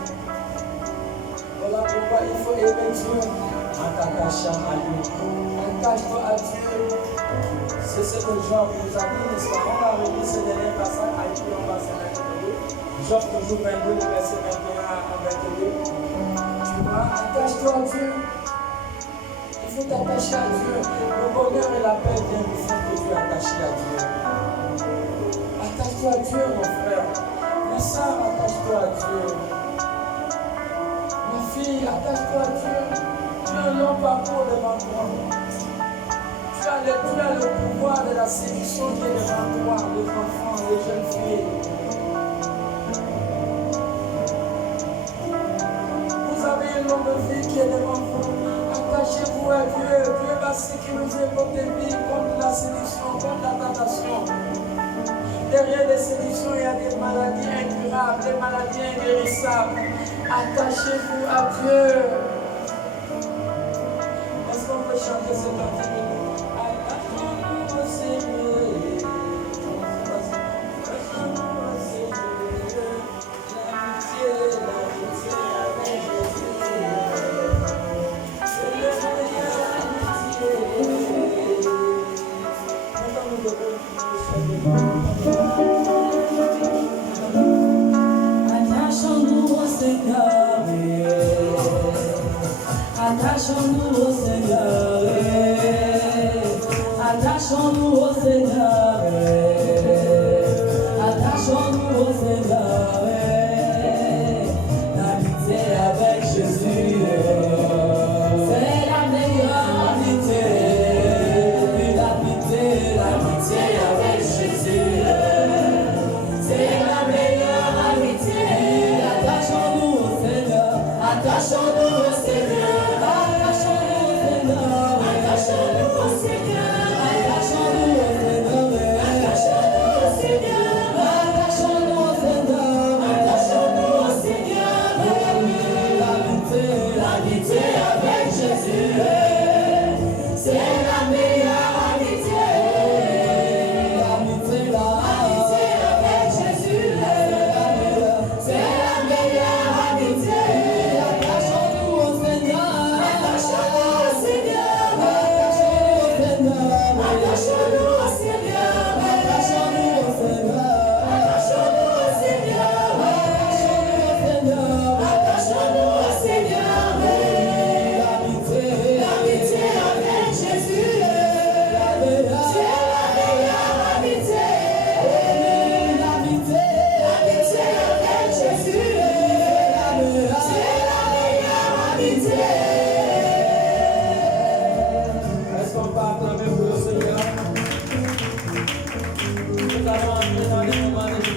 Voilà pourquoi il faut aimer Dieu en t'attachant à lui. Attache-toi à Dieu. C'est ce que Job nous a dit, n'est-ce pas? On va relire ce dernier passage à qui on va se mettre dedans. Job toujours 22, verset 21 à 22. Tu vois, attache-toi à Dieu. Il faut t'attacher à Dieu. Le bonheur et la paix viennent du fait que tu es attaché à Dieu. Attache-toi à Dieu, mon frère. Ma soeur, attache-toi à Dieu. Ma fille, attache-toi à Dieu. Tu as un long parcours devant toi. Tu as le pouvoir de la séduction qui est devant toi, les enfants, les jeunes filles. Vous avez un long de vie qui est devant vous. Attachez-vous à Dieu. Dieu va sécuriser votre vie contre la séduction, contre la tentation. Derrière les séductions, il y a des maladies incurables, des maladies inguérissables. Attachez-vous à Dieu. Est-ce qu'on peut chanter ce cantique? Attachons-nous au Seigneur. Attachons-nous au Seigneur. L'amitié avec Jésus. C'est le meilleur amitié. Maintenant, nous devons attachons-nous au Seigneur, attachons-nous au Seigneur, attachons-nous au Seigneur.